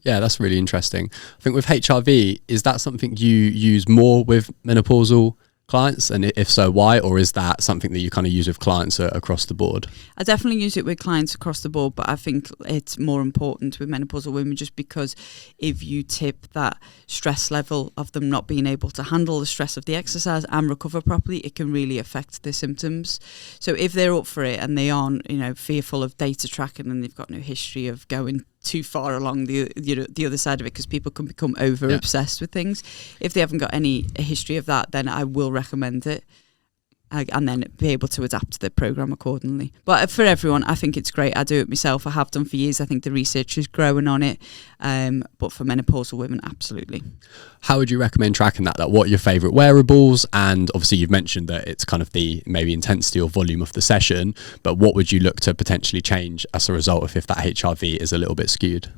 Yeah, that's really interesting. I think with HRV, is that something you use more with menopausal clients? And if so, why? Or is that something that you kind of use with clients across the board? I definitely use it with clients across the board, but I think it's more important with menopausal women, just because if you tip that stress level of them not being able to handle the stress of the exercise and recover properly, it can really affect their symptoms. So if they're up for it and they aren't, fearful of data tracking, and they've got no history of going too far along the other side of it, because people can become over obsessed with things. If they haven't got a history of that, then I will recommend it, and then be able to adapt the program accordingly. But for everyone, I think it's great. I do it myself. I have done for years. I think the research is growing on it. But for menopausal women, absolutely. How would you recommend tracking that? Like, what are your favourite wearables? And obviously you've mentioned that it's kind of the maybe intensity or volume of the session, but what would you look to potentially change as a result if that HRV is a little bit skewed?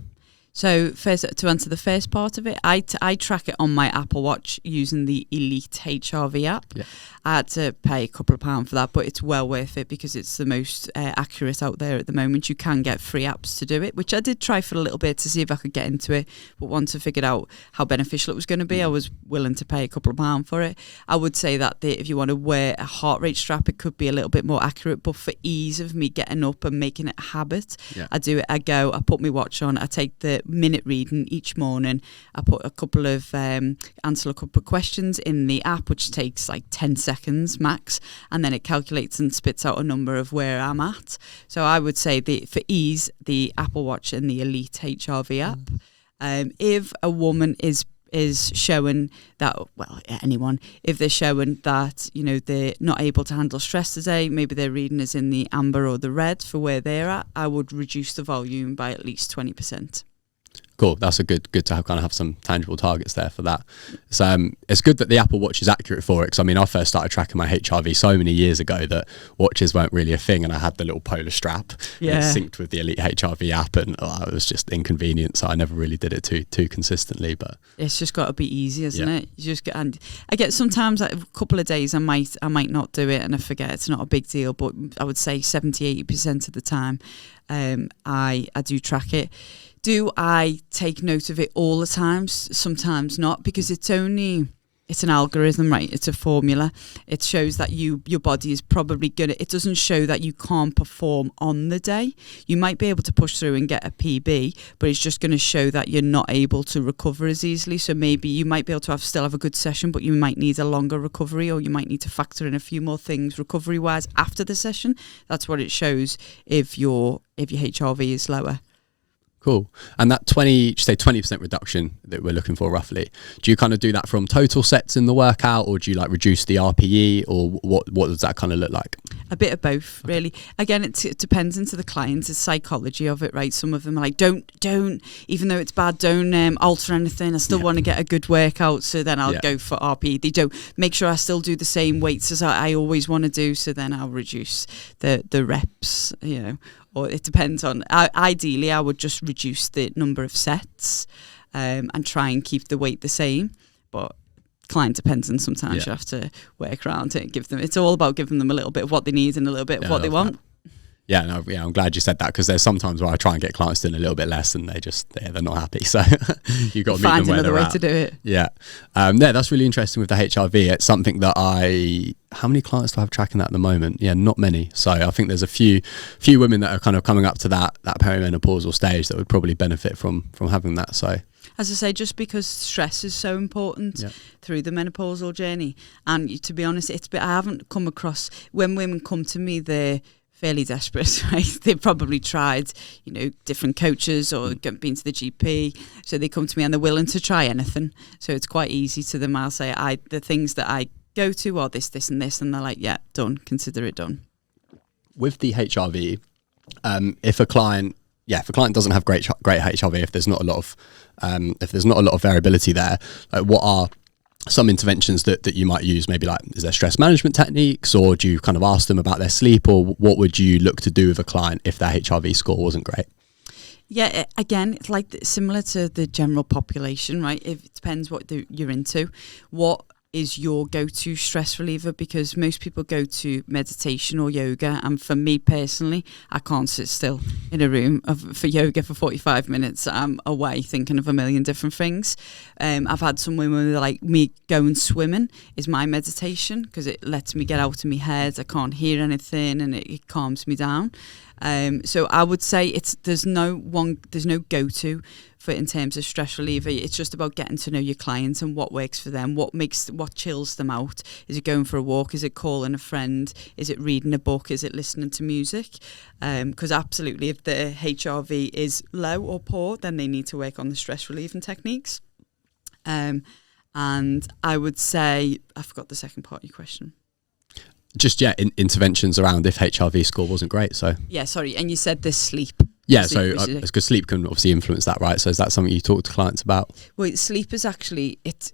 So first, to answer the first part of it, I track it on my Apple Watch using the Elite HRV app. Yeah. I had to pay a couple of pounds for that, but it's well worth it because it's the most accurate out there at the moment. You can get free apps to do it, which I did try for a little bit to see if I could get into it. But once I figured out how beneficial it was going to be, I was willing to pay a couple of pounds for it. I would say that if you want to wear a heart rate strap, it could be a little bit more accurate. But for ease of me getting up and making it a habit, I do it. I put my watch on, I take the minute reading each morning. I put a couple of answer a couple of questions in the app, which takes like 10 seconds max, and then it calculates and spits out a number of where I'm at. So I would say for ease, the Apple Watch and the Elite HRV app. If a woman is showing that, well, anyone, if they're showing that they're not able to handle stress today, maybe their reading is in the amber or the red for where they're at, I would reduce the volume by at least 20%. Cool. That's good to have some tangible targets there for that. So it's good that the Apple Watch is accurate for it, because I first started tracking my HRV so many years ago that watches weren't really a thing, and I had the little polar strap. Yeah. It synced with the Elite HRV app, and it was just inconvenient, so I never really did it too consistently. But it's just got to be easy, isn't it? You just and I get sometimes a couple of days I might not do it and I forget. It's not a big deal, but I would say 70-80% of the time I do track it. Do I take note of it all the time? Sometimes not, because it's an algorithm, right? It's a formula. It shows that your body is probably it doesn't show that you can't perform on the day. You might be able to push through and get a PB, but it's just going to show that you're not able to recover as easily. So maybe you might be able to still have a good session, but you might need a longer recovery, or you might need to factor in a few more things recovery-wise after the session. That's what it shows if your HRV is lower. Cool. And that 20% reduction that we're looking for roughly, do you kind of do that from total sets in the workout, or do you reduce the RPE, or what does that kind of look like? A bit of both, really. Again, it depends into the client, the psychology of it, right? Some of them are like, don't, even though it's bad, don't alter anything. I still want to get a good workout, so then I'll go for RPE. They don't make sure I still do the same weights as I always want to do, so then I'll reduce the reps, Or it depends on, ideally I would just reduce the number of sets and try and keep the weight the same, but client dependent, sometimes you have to work around it and it's all about giving them a little bit of what they need and a little bit of what they want. Yeah, no, yeah, I'm glad you said that, because there's sometimes where I try and get clients doing a little bit less and they're not happy. So you've got to meet them where they're at. Find another way to do it. Yeah. Yeah, that's really interesting with the HRV. It's something that how many clients do I have tracking that at the moment? Yeah, not many. So I think there's a few women that are kind of coming up to that perimenopausal stage that would probably benefit from having that. So as I say, just because stress is so important through the menopausal journey, and to be honest, I haven't come across, when women come to me, they're fairly desperate, right? They've probably tried, different coaches or been to the GP, so they come to me and they're willing to try anything. So it's quite easy to them. I'll say, the things that I go to are this, and this, and they're like, yeah, done. Consider it done. With the HRV, if a client doesn't have great HRV, if there's not a lot of variability there, like what are some interventions that you might use? Maybe like, is there stress management techniques, or do you kind of ask them about their sleep, or what would you look to do with a client if their HRV score wasn't great? Yeah, again, it's like similar to the general population, right? It depends what you're into. What is your go-to stress reliever? Because most people go to meditation or yoga, and for me personally, I can't sit still in a room for yoga for 45 minutes. I'm away thinking of a million different things. I've had some women that are like, me going swimming is my meditation, because it lets me get out of my head. I can't hear anything, and it calms me down. So I would say there's no go-to for in terms of stress reliever. It's just about getting to know your clients and what works for them, what chills them out. Is it going for a walk? Is it calling a friend? Is it reading a book? Is it listening to music? Because absolutely, if the HRV is low or poor, then they need to work on the stress relieving techniques. And I would say, I forgot the second part of your question. Just interventions around if HRV score wasn't great. So yeah, sorry, and you said this sleep. Yeah, so because sleep can obviously influence that, right? So is that something you talk to clients about? Well, sleep is actually it's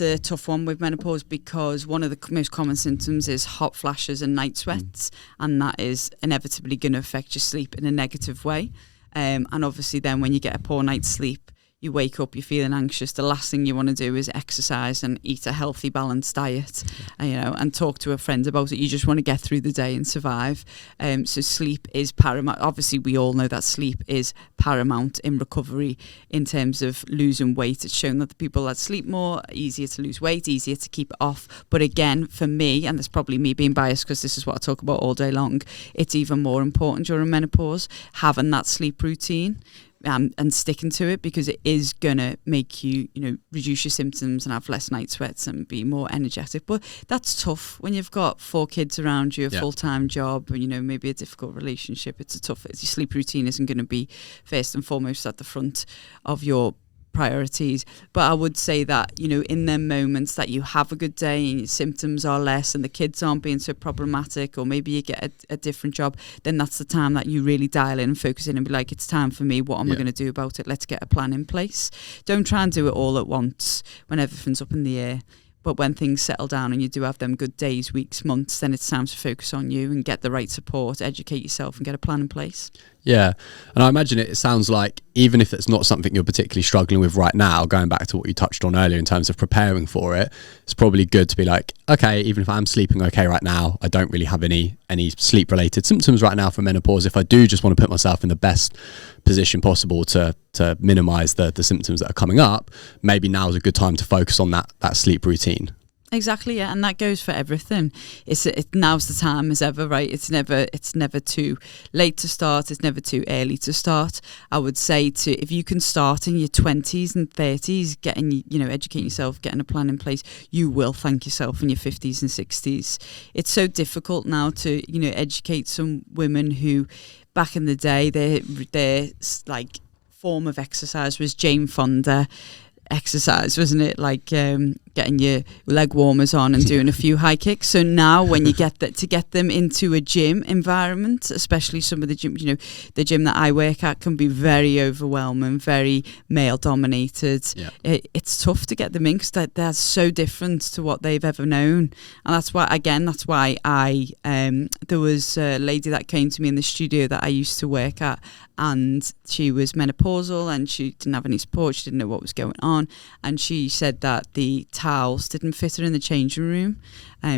a tough one with menopause, because one of the most common symptoms is hot flashes and night sweats, and that is inevitably going to affect your sleep in a negative way. And obviously, then when you get a poor night's sleep, you wake up, you're feeling anxious. The last thing you want to do is exercise and eat a healthy, balanced diet, and talk to a friend about it. You just want to get through the day and survive. So sleep is paramount. Obviously, we all know that sleep is paramount in recovery in terms of losing weight. It's shown that the people that sleep more, easier to lose weight, easier to keep it off. But again, for me, and that's probably me being biased because this is what I talk about all day long, it's even more important during menopause, having that sleep routine. And sticking to it, because it is going to make you, reduce your symptoms and have less night sweats and be more energetic. But that's tough when you've got 4 kids around you, a full-time job, and, maybe a difficult relationship. Your sleep routine isn't going to be first and foremost at the front of your priorities. But I would say that, in them moments that you have a good day and your symptoms are less and the kids aren't being so problematic, or maybe you get a different job, then that's the time that you really dial in and focus in and be like, it's time for me. What am I going to do about it? Let's get a plan in place. Don't try and do it all at once when everything's up in the air. But when things settle down and you do have them good days, weeks, months, then it's time to focus on you and get the right support, educate yourself and get a plan in place. Yeah. And I imagine it sounds like, even if it's not something you're particularly struggling with right now, going back to what you touched on earlier in terms of preparing for it, it's probably good to be like, okay, even if I'm sleeping okay right now, I don't really have any sleep related symptoms right now for menopause. If I do just want to put myself in the best position possible to minimize the symptoms that are coming up, maybe now is a good time to focus on that sleep routine. Exactly, yeah, and that goes for everything. Now's the time as ever, right? It's never too late to start. It's never too early to start. I would say if you can start in your 20s and 30s, educating yourself, getting a plan in place, you will thank yourself in your 50s and 60s. It's so difficult now to educate some women who, back in the day, their like form of exercise was Jane Fonda exercise, wasn't it? Like getting your leg warmers on and doing a few high kicks. So now when you get to get them into a gym environment, especially some of the gym, the gym that I work at can be very overwhelming, very male dominated. Yeah. It's tough to get them in because they're so different to what they've ever known. And that's why I there was a lady that came to me in the studio that I used to work at, and she was menopausal and she didn't have any support. She didn't know what was going on, and she said that the towels didn't fit her in the changing room,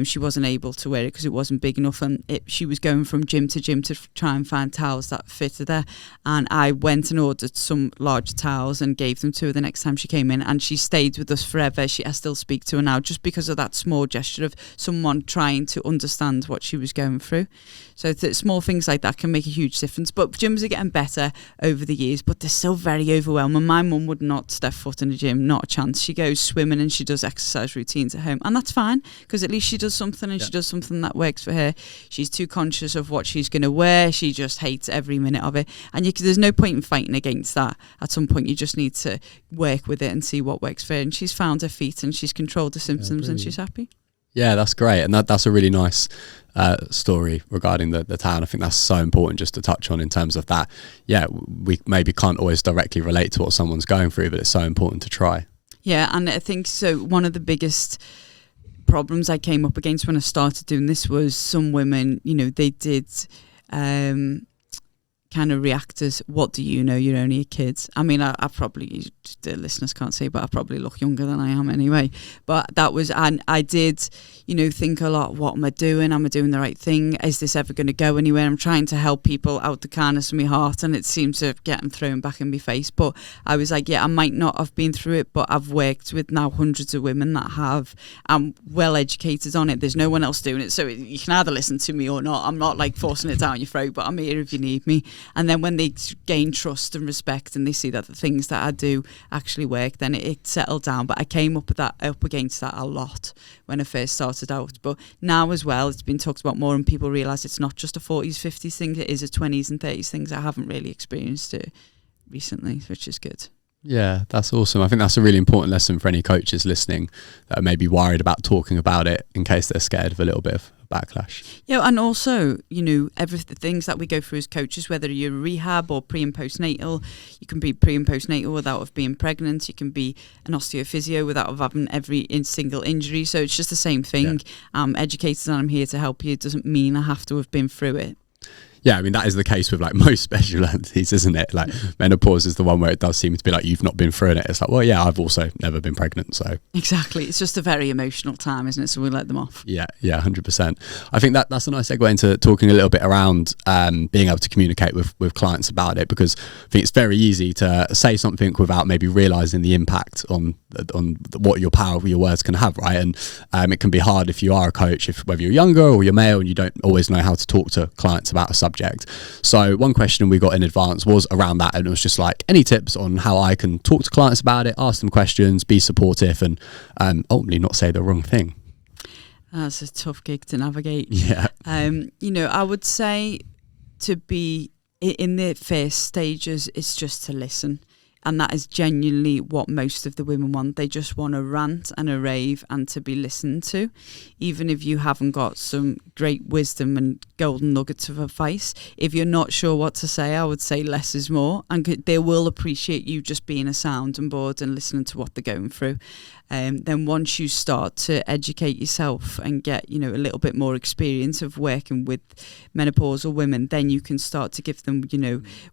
She wasn't able to wear it because it wasn't big enough, and she was going from gym to gym to try and find towels that fitted her. And I went and ordered some larger towels and gave them to her the next time she came in, and she stayed with us forever. I still speak to her now just because of that small gesture of someone trying to understand what she was going through. So small things like that can make a huge difference. But gyms are getting better over the years, but they're still very overwhelming. My mum would not step foot in a gym, not a chance. She goes swimming and she does exercise routines at home, and that's fine because at least she does something, and she does something that works for her. She's too conscious of what she's going to wear. She just hates every minute of it, and there's no point in fighting against that. At some point you just need to work with it and see what works for her, and she's found her feet and she's controlled the symptoms and she's happy. Yeah, that's great, and that's a really nice story regarding the towel. I think that's so important just to touch on in terms of that. Yeah, we maybe can't always directly relate to what someone's going through, but it's so important to try. Yeah, and I think so. One of the biggest problems I came up against when I started doing this was some women, they did kind of react as, what do you know? You're only a kid. I mean, I probably, the listeners can't see, but I probably look younger than I am anyway. But that was, and I did, think a lot, what am I doing? Am I doing the right thing? Is this ever going to go anywhere? I'm trying to help people out the kindness of my heart, and it seems to get them thrown back in my face. But I was like, yeah, I might not have been through it, but I've worked with now hundreds of women that have. I'm well educated on it. There's no one else doing it. So you can either listen to me or not. I'm not like forcing it down your throat, but I'm here if you need me. And then when they gain trust and respect and they see that the things that I do actually work, then it settled down. But I came up against that a lot when I first started out. But now as well, it's been talked about more and people realise it's not just a 40s, 50s thing, it is a 20s and 30s things. I haven't really experienced it recently, which is good. Yeah, that's awesome. I think that's a really important lesson for any coaches listening that are maybe worried about talking about it in case they're scared of a little bit of backlash. Yeah, and also, every the things that we go through as coaches, whether you're rehab or pre and postnatal, you can be pre and postnatal without being pregnant. You can be an osteophysio without having every single injury. So it's just the same thing. Yeah. I'm educated and I'm here to help you. It doesn't mean I have to have been through it. Yeah, I mean, that is the case with like most specialties, isn't it? Like menopause is the one where it does seem to be like you've not been through it. It's like, well, yeah, I've also never been pregnant. So exactly. It's just a very emotional time, isn't it? So we let them off. Yeah, 100%. I think that's a nice segue into talking a little bit around being able to communicate with clients about it, because I think it's very easy to say something without maybe realising the impact on what your power of your words can have, right? And it can be hard if you are a coach, whether you're younger or you're male and you don't always know how to talk to clients about a subject. So one question we got in advance was around that, and it was just like, any tips on how I can talk to clients about it, ask them questions, be supportive, and ultimately not say the wrong thing. That's a tough gig to navigate. Yeah. I would say to be in the first stages, it's just to listen. And that is genuinely what most of the women want. They just want a rant and a rave and to be listened to. Even if you haven't got some great wisdom and golden nuggets of advice, if you're not sure what to say, I would say less is more. And they will appreciate you just being a sounding board and listening to what they're going through. Then once you start to educate yourself and get, a little bit more experience of working with menopausal women, then you can start to give them,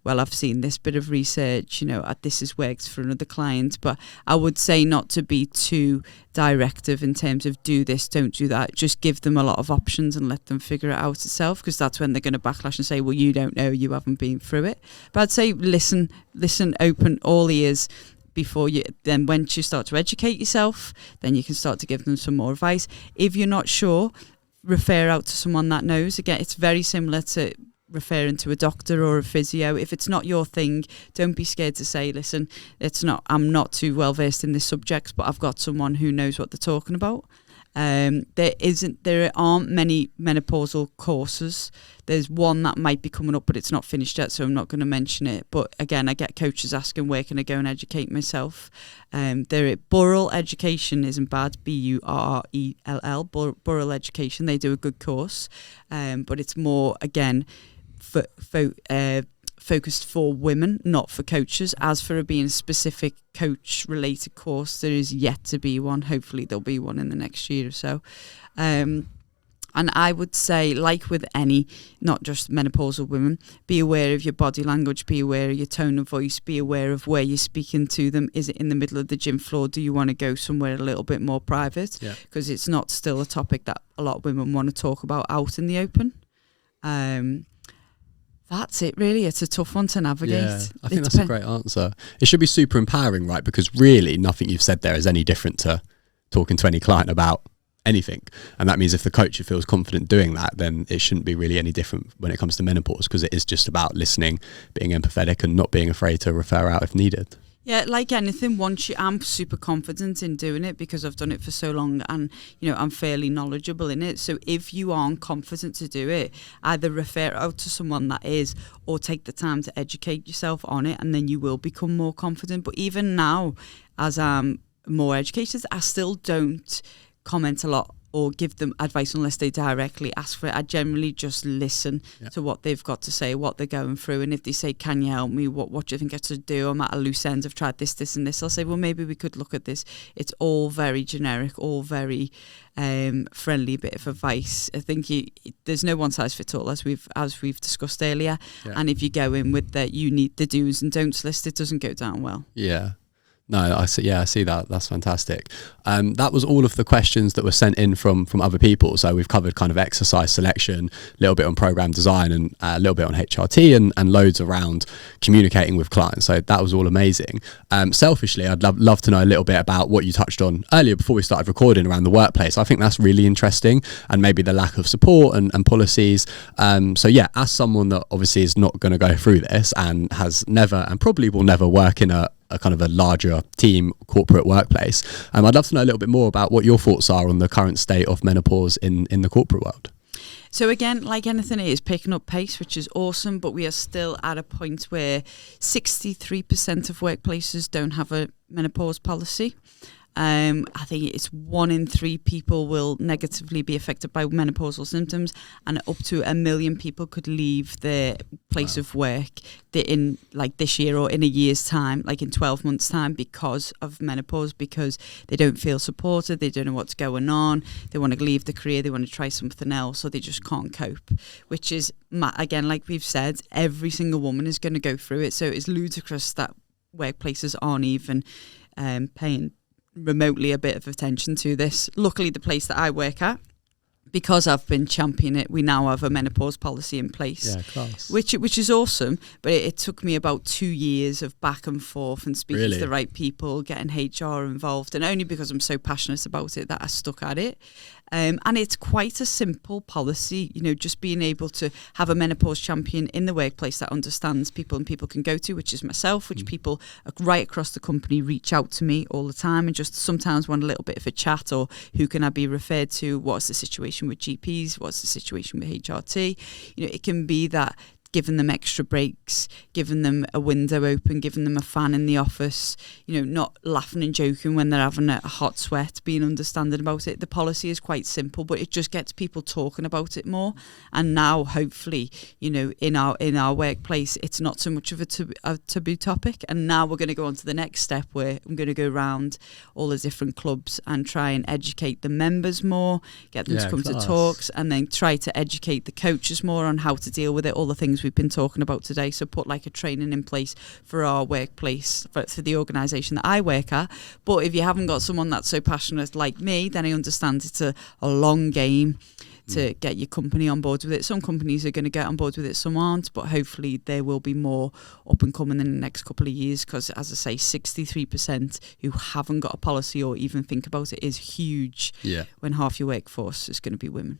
well, I've seen this bit of research, this has worked for another client. But I would say not to be too directive in terms of do this, don't do that. Just give them a lot of options and let them figure it out itself, because that's when they're going to backlash and say, well, you don't know, you haven't been through it. But I'd say listen, open all ears. Then once you start to educate yourself, then you can start to give them some more advice. If you're not sure, refer out to someone that knows. Again, it's very similar to referring to a doctor or a physio. If it's not your thing, don't be scared to say, listen, I'm not too well versed in this subject, but I've got someone who knows what they're talking about. There aren't many menopausal courses. There's one that might be coming up, but it's not finished yet, so I'm not going to mention it. But again, I get coaches asking, where can I go and educate myself? Burrell Education isn't bad, Burrell, Burrell Education. They do a good course, but it's more, again, focused for women, not for coaches. As for it being a specific coach related course, there is yet to be one. Hopefully there'll be one in the next year or so. And I would say, like with any, not just menopausal women, be aware of your body language, be aware of your tone of voice, be aware of where you're speaking to them. Is it in the middle of the gym floor? Do you want to go somewhere a little bit more private? Because it's not still a topic that a lot of women want to talk about out in the open. That's it, really. It's a tough one to navigate. Yeah, I think that's a great answer. It should be super empowering, right? Because really, nothing you've said there is any different to talking to any client about anything. And that means if the coach feels confident doing that, then it shouldn't be really any different when it comes to menopause, because it is just about listening, being empathetic, and not being afraid to refer out if needed. Yeah, like anything, I'm super confident in doing it because I've done it for so long, and I'm fairly knowledgeable in it. So if you aren't confident to do it, either refer out to someone that is, or take the time to educate yourself on it, and then you will become more confident. But even now, as I'm more educated, I still don't comment a lot or give them advice unless they directly ask for it. I generally just listen to what they've got to say, what they're going through. And if they say, can you help me? What do you think I should do? I'm at a loose end. I've tried this, and this. I'll say, well, maybe we could look at this. It's all very generic, all very friendly bit of advice. I think there's no one size fits all, as we've discussed earlier. And if you go in with that, you need the do's and don'ts list, it doesn't go down well. Yeah. No, I see that. That's fantastic. That was all of the questions that were sent in from other people. So we've covered kind of exercise selection, a little bit on program design, and a little bit on HRT, and loads around communicating with clients. So that was all amazing. Selfishly, I'd love to know a little bit about what you touched on earlier before we started recording around the workplace. I think that's really interesting, and maybe the lack of support and policies. So yeah, as someone that obviously is not going to go through this and has never and probably will never work in a kind of a larger team corporate workplace, I'd love to know a little bit more about what your thoughts are on the current state of menopause in the corporate world. So again, like anything, it is picking up pace, which is awesome, but we are still at a point where 63% of workplaces don't have a menopause policy. I think it's 1 in 3 people will negatively be affected by menopausal symptoms, and up to 1 million people could leave their place of work in like this year or in a year's time, like in 12 months' time, because of menopause, because they don't feel supported, they don't know what's going on, they want to leave the career, they want to try something else, or they just can't cope, which is, again, like we've said, every single woman is going to go through it. So it's ludicrous that workplaces aren't even paying remotely a bit of attention to this. Luckily, the place that I work at, because I've been championing it, we now have a menopause policy in place. Yeah, class. Which is awesome, but it took me about 2 years of back and forth and speaking to the right people, getting HR involved, and only because I'm so passionate about it that I stuck at it. And it's quite a simple policy, just being able to have a menopause champion in the workplace that understands people and people can go to, which is myself, which people right across the company reach out to me all the time and just sometimes want a little bit of a chat, or who can I be referred to? What's the situation with GPs? What's the situation with HRT? It can be that giving them extra breaks, giving them a window open, giving them a fan in the office, not laughing and joking when they're having a hot sweat, being understanding about it. The policy is quite simple, but it just gets people talking about it more. And now, hopefully, in our workplace, it's not so much of a taboo topic. And now we're going to go on to the next step, where I'm going to go around all the different clubs and try and educate the members more, get them to come to talks, and then try to educate the coaches more on how to deal with it, all the things we've been talking about today. So put like a training in place for our workplace, for the organisation that I work at. But if you haven't got someone that's so passionate like me, then I understand it's a long game to get your company on board with it. Some companies are going to get on board with it, some aren't, but hopefully there will be more up and coming in the next couple of years, because as I say, 63% who haven't got a policy or even think about it is huge, when half your workforce is going to be women.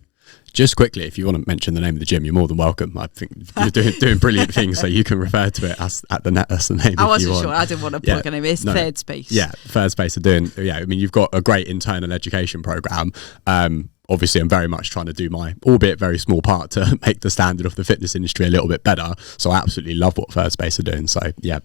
Just quickly, if you want to mention the name of the gym, you're more than welcome. I think you're doing brilliant things, so you can refer to it as the name. I wasn't sure. I didn't want to plug a name. It's Thirsdspace. Yeah, Thirsdspace are doing. Yeah, I mean, you've got a great internal education program. Obviously, I'm very much trying to do my, albeit very small part, to make the standard of the fitness industry a little bit better. So I absolutely love what Thirsdspace are doing. So yeah,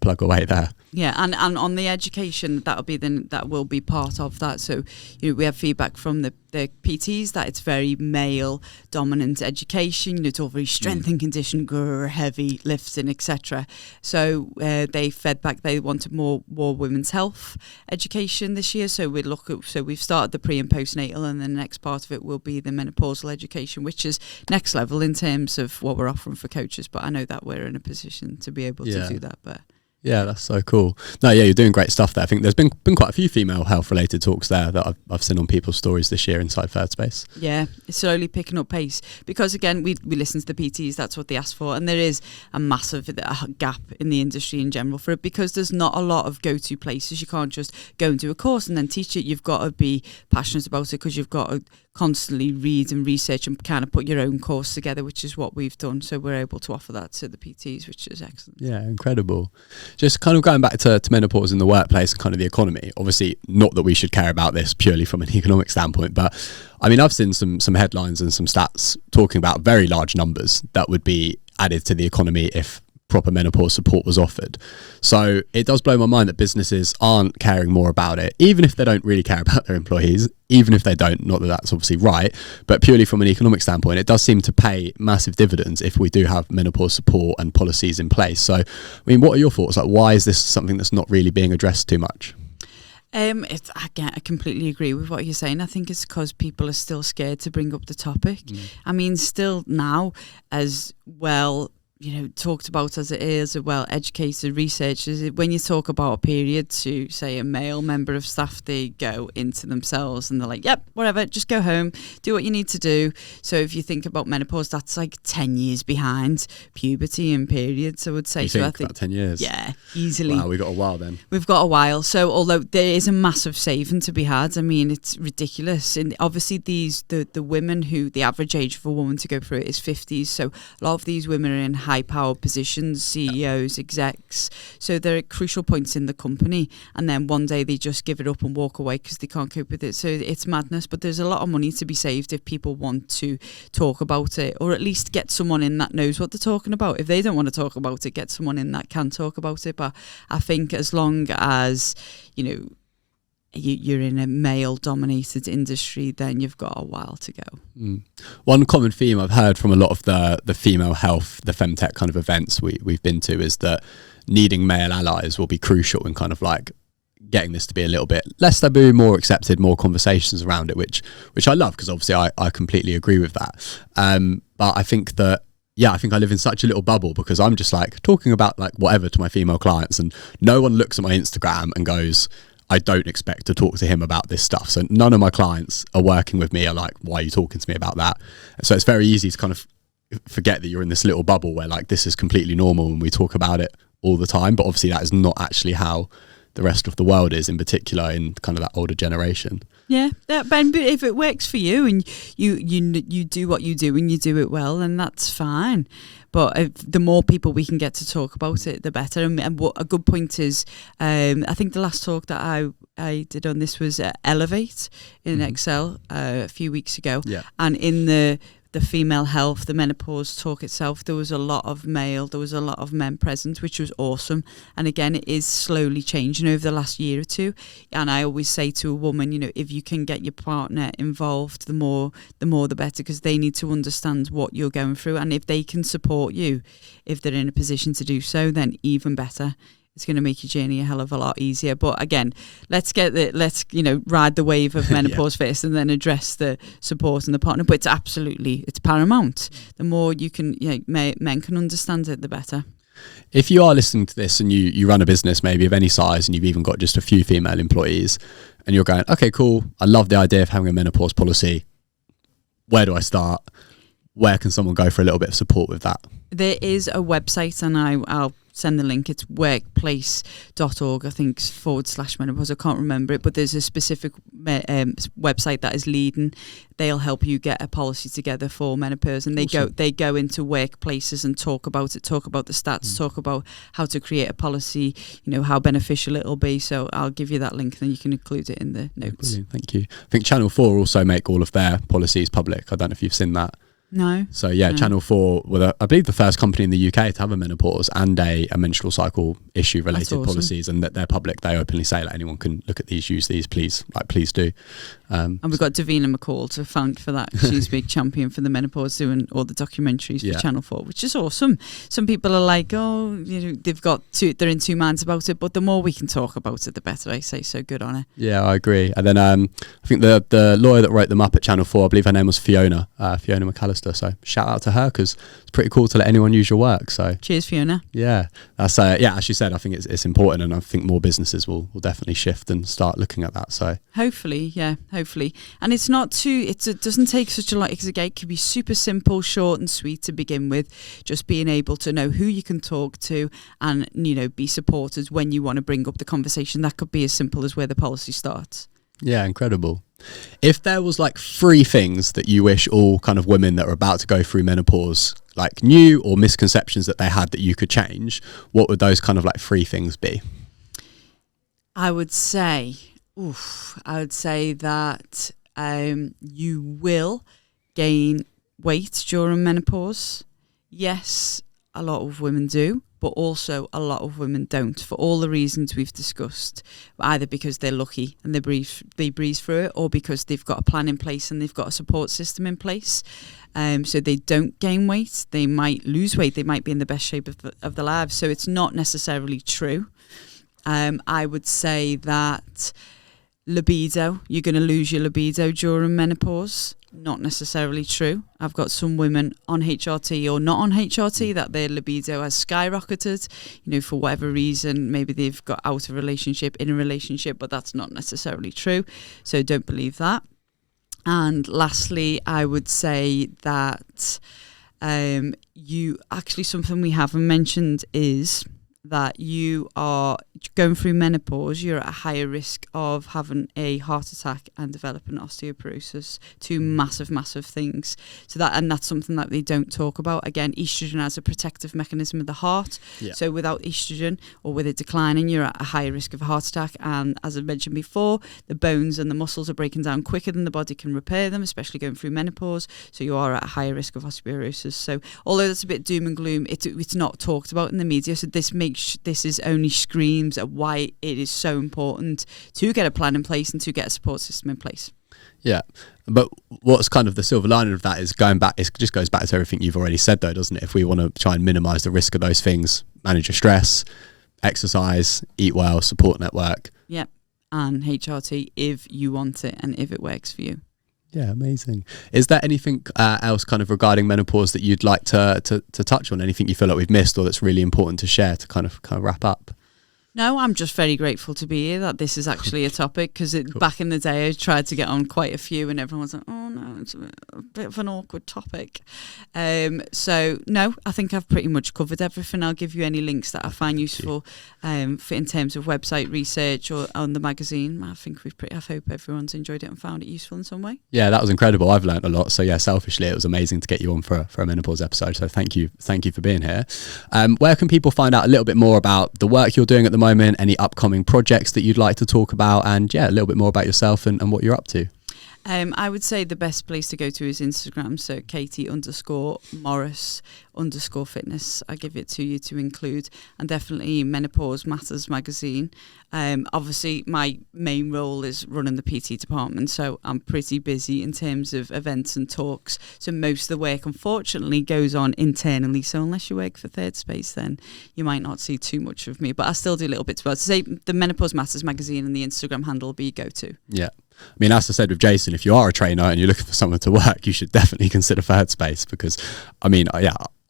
plug away there. Yeah, and on the education, that will be part of that. So we have feedback from the the PTs that it's very male dominant education. It's all very strength and conditioning, heavy lifting, etc. So they fed back. They wanted more women's health education this year. So we've started the pre and postnatal, and then the next part of it will be the menopausal education, which is next level in terms of what we're offering for coaches. But I know that we're in a position to be able to do that. But yeah, that's so cool. No, yeah, you're doing great stuff there. I think there's been quite a few female health related talks there that I've seen on people's stories this year inside Thirsdspace. Yeah, it's slowly picking up pace because again we listen to the PTs, that's what they ask for, and there is a massive gap in the industry in general for it because there's not a lot of go-to places. You can't just go and do a course and then teach it. You've got to be passionate about it because you've got to constantly read and research and kind of put your own course together, which is what we've done. So we're able to offer that to the PTs, which is excellent. Yeah, incredible. Just kind of going back to menopause in the workplace and kind of the economy. Obviously, not that we should care about this purely from an economic standpoint, but I mean, I've seen some headlines and some stats talking about very large numbers that would be added to the economy if proper menopause support was offered. So it does blow my mind that businesses aren't caring more about it, even if they don't really care about their employees, even if they don't, not that that's obviously right, but purely from an economic standpoint, it does seem to pay massive dividends if we do have menopause support and policies in place. So, I mean, what are your thoughts? Like, why is this something that's not really being addressed too much? I completely agree with what you're saying. I think it's because people are still scared to bring up the topic. I mean, still now as well, talked about as it is, well, educated researchers, when you talk about a period to, say, a male member of staff, they go into themselves and they're like, yep, whatever, just go home, do what you need to do. So if you think about menopause, that's like 10 years behind puberty and periods, I would say. I think about 10 years? Yeah, easily. Wow, we've got a while then. We've got a while. So although there is a massive saving to be had, I mean, it's ridiculous. And obviously the women who, the average age of a woman to go through it is 50s. So a lot of these women are in high power positions, CEOs, execs, so they're at crucial points in the company, and then one day they just give it up and walk away because they can't cope with it. So it's madness, but there's a lot of money to be saved if people want to talk about it, or at least get someone in that knows what they're talking about. If they don't want to talk about it, get someone in that can talk about it. But I think as long as you're in a male-dominated industry, then you've got a while to go. One common theme I've heard from a lot of the female health, the femtech kind of events we've been to is that needing male allies will be crucial in kind of like getting this to be a little bit less taboo, more accepted, more conversations around it, which I love because obviously I completely agree with that. But I think that I think I live in such a little bubble because I'm just like talking about like whatever to my female clients, and no one looks at my Instagram and goes, I don't expect to talk to him about this stuff. So none of my clients are working with me are like, why are you talking to me about that? So it's very easy to kind of forget that you're in this little bubble where like this is completely normal and we talk about it all the time. But obviously that is not actually how the rest of the world is, in particular in kind of that older generation. Yeah, but if it works for you and you do what you do and you do it well, then that's fine. But the more people we can get to talk about it, the better. And what a good point is, I think the last talk that I did on this was Alleviate in Excel a few weeks ago. Yeah. And in the female health, the menopause talk itself, there was a lot of men present, which was awesome. And again, it is slowly changing over the last year or two. And I always say to a woman, if you can get your partner involved, the more the better, because they need to understand what you're going through. And if they can support you, if they're in a position to do so, then even better. It's going to make your journey a hell of a lot easier. But again, let's ride the wave of menopause first, and then address the support and the partner. But it's paramount. The more you can, men can understand it, the better. If you are listening to this and you run a business maybe of any size and you've even got just a few female employees and you're going, okay, cool, I love the idea of having a menopause policy. Where do I start? Where can someone go for a little bit of support with that? There is a website, and I'll send the link. It's workplace.org, I think, /menopause. I can't remember it, but there's a specific website that is leading. They'll help you get a policy together for menopause, and awesome. they go into workplaces and talk about it, talk about the stats, talk about how to create a policy, how beneficial it'll be. So I'll give you that link, and then you can include it in the notes. Brilliant, thank you. I think Channel 4 also make all of their policies public. I don't know if you've seen that. No. So yeah, Channel 4 were, I believe, the first company in the UK to have a menopause and a menstrual cycle issue related awesome. policies, and that they're public. They openly say like anyone can look at these, use these, please do. And we've got Davina McCall to thank for that. She's a big champion for the menopause, doing all the documentaries for Channel 4, which is awesome. Some people are like, oh, they're in two minds about it, but the more we can talk about it, the better. I say, so good on it. Yeah, I agree. And then I think the lawyer that wrote them up at Channel 4, I believe her name was Fiona McAllister. So shout out to her, because it's pretty cool to let anyone use your work. So cheers, Fiona. Yeah, that's as you said, I think it's important, and I think more businesses will definitely shift and start looking at that. So hopefully. And it's not too, it doesn't take such a lot, because again, it can be super simple, short and sweet to begin with. Just being able to know who you can talk to and, be supported when you want to bring up the conversation. That could be as simple as where the policy starts. Yeah, incredible. If there was like 3 things that you wish all kind of women that are about to go through menopause like knew, or misconceptions that they had that you could change, what would those kind of like 3 things be? I would say that you will gain weight during menopause. Yes, a lot of women do, but also a lot of women don't, for all the reasons we've discussed, either because they're lucky and they breeze through it, or because they've got a plan in place and they've got a support system in place. So they don't gain weight, they might lose weight, they might be in the best shape of their lives. So it's not necessarily true. I would say that libido, you're going to lose your libido during menopause. Not necessarily true. I've got some women on HRT or not on HRT that their libido has skyrocketed, for whatever reason. Maybe they've got out of relationship, in a relationship, but that's not necessarily true. So don't believe that. And lastly, I would say that something we haven't mentioned is that you are going through menopause, you're at a higher risk of having a heart attack and developing osteoporosis, 2 massive things. So that's something that they don't talk about. Again, estrogen as a protective mechanism of the heart. Yeah. So without estrogen, or with it declining, you're at a higher risk of a heart attack. And as I mentioned before, the bones and the muscles are breaking down quicker than the body can repair them, especially going through menopause. So you are at a higher risk of osteoporosis. So although that's a bit doom and gloom, it's not talked about in the media. So this is only screams at why it is so important to get a plan in place and to get a support system in place. Yeah, but what's kind of the silver lining of that is it just goes back to everything you've already said, though, doesn't it? If we want to try and minimise the risk of those things, manage your stress, exercise, eat well, support network. Yeah, and HRT if you want it and if it works for you. Yeah, amazing. Is there anything else kind of regarding menopause that you'd like to touch on? Anything you feel like we've missed or that's really important to share to kind of wrap up? No, I'm just very grateful to be here, that this is actually a topic, because cool. Back in the day I tried to get on quite a few and everyone was like, oh no, it's a bit of an awkward topic. So no, I think I've pretty much covered everything. I'll give you any links that I find useful in terms of website research or on the magazine. I hope everyone's enjoyed it and found it useful in some way. Yeah, that was incredible. I've learned a lot. So yeah, selfishly, it was amazing to get you on for a menopause episode. So thank you for being here. Where can people find out a little bit more about the work you're doing at the moment, any upcoming projects that you'd like to talk about, and a little bit more about yourself and what you're up to? I would say the best place to go to is Instagram, so Katie_Morris_fitness. I give it to you to include, and definitely Menopause Matters magazine. Obviously, my main role is running the PT department, so I'm pretty busy in terms of events and talks. So most of the work, unfortunately, goes on internally. So unless you work for Thirsdspace, then you might not see too much of me. But I still do little bits. But to say the Menopause Matters magazine and the Instagram handle will be go-to. Yeah. I mean, as I said with Jason, if you are a trainer and you're looking for someone to work, you should definitely consider Thirsdspace, because, I mean,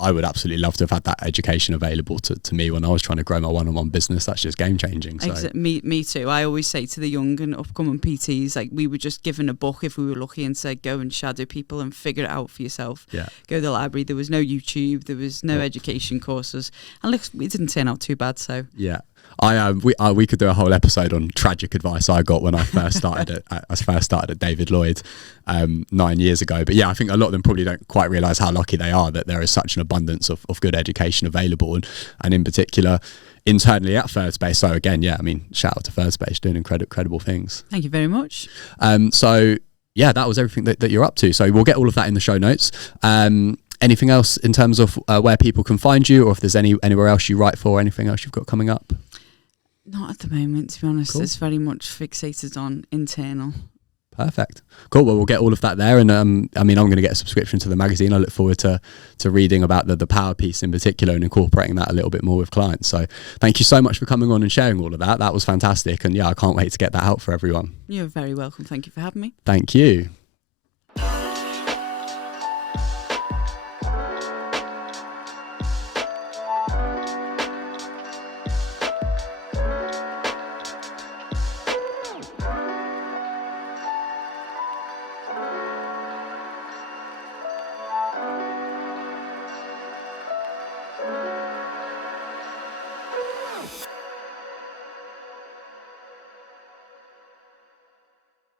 I would absolutely love to have had that education available to me when I was trying to grow my one-on-one business. That's just game-changing. So. Me too. I always say to the young and upcoming PTs, like, we were just given a book if we were lucky and said, go and shadow people and figure it out for yourself. Yeah. Go to the library. There was no YouTube. There was no education courses. And look, it didn't turn out too bad, so. Yeah. We could do a whole episode on tragic advice I got when I first started at David Lloyd 9 years ago. But yeah, I think a lot of them probably don't quite realise how lucky they are that there is such an abundance of good education available, and in particular internally at Thirsdspace. So again, shout out to Thirsdspace, doing incredible things. Thank you very much. So yeah, that was everything that you're up to. So we'll get all of that in the show notes. Anything else in terms of where people can find you, or if there's anywhere else you write for, anything else you've got coming up? Not at the moment, to be honest. Cool. It's very much fixated on internal. Perfect. Cool. Well, we'll get all of that there. And I mean, I'm going to get a subscription to the magazine. I look forward to reading about the power piece in particular and incorporating that a little bit more with clients. So thank you so much for coming on and sharing all of that. That was fantastic. And yeah, I can't wait to get that out for everyone. You're very welcome. Thank you for having me. Thank you.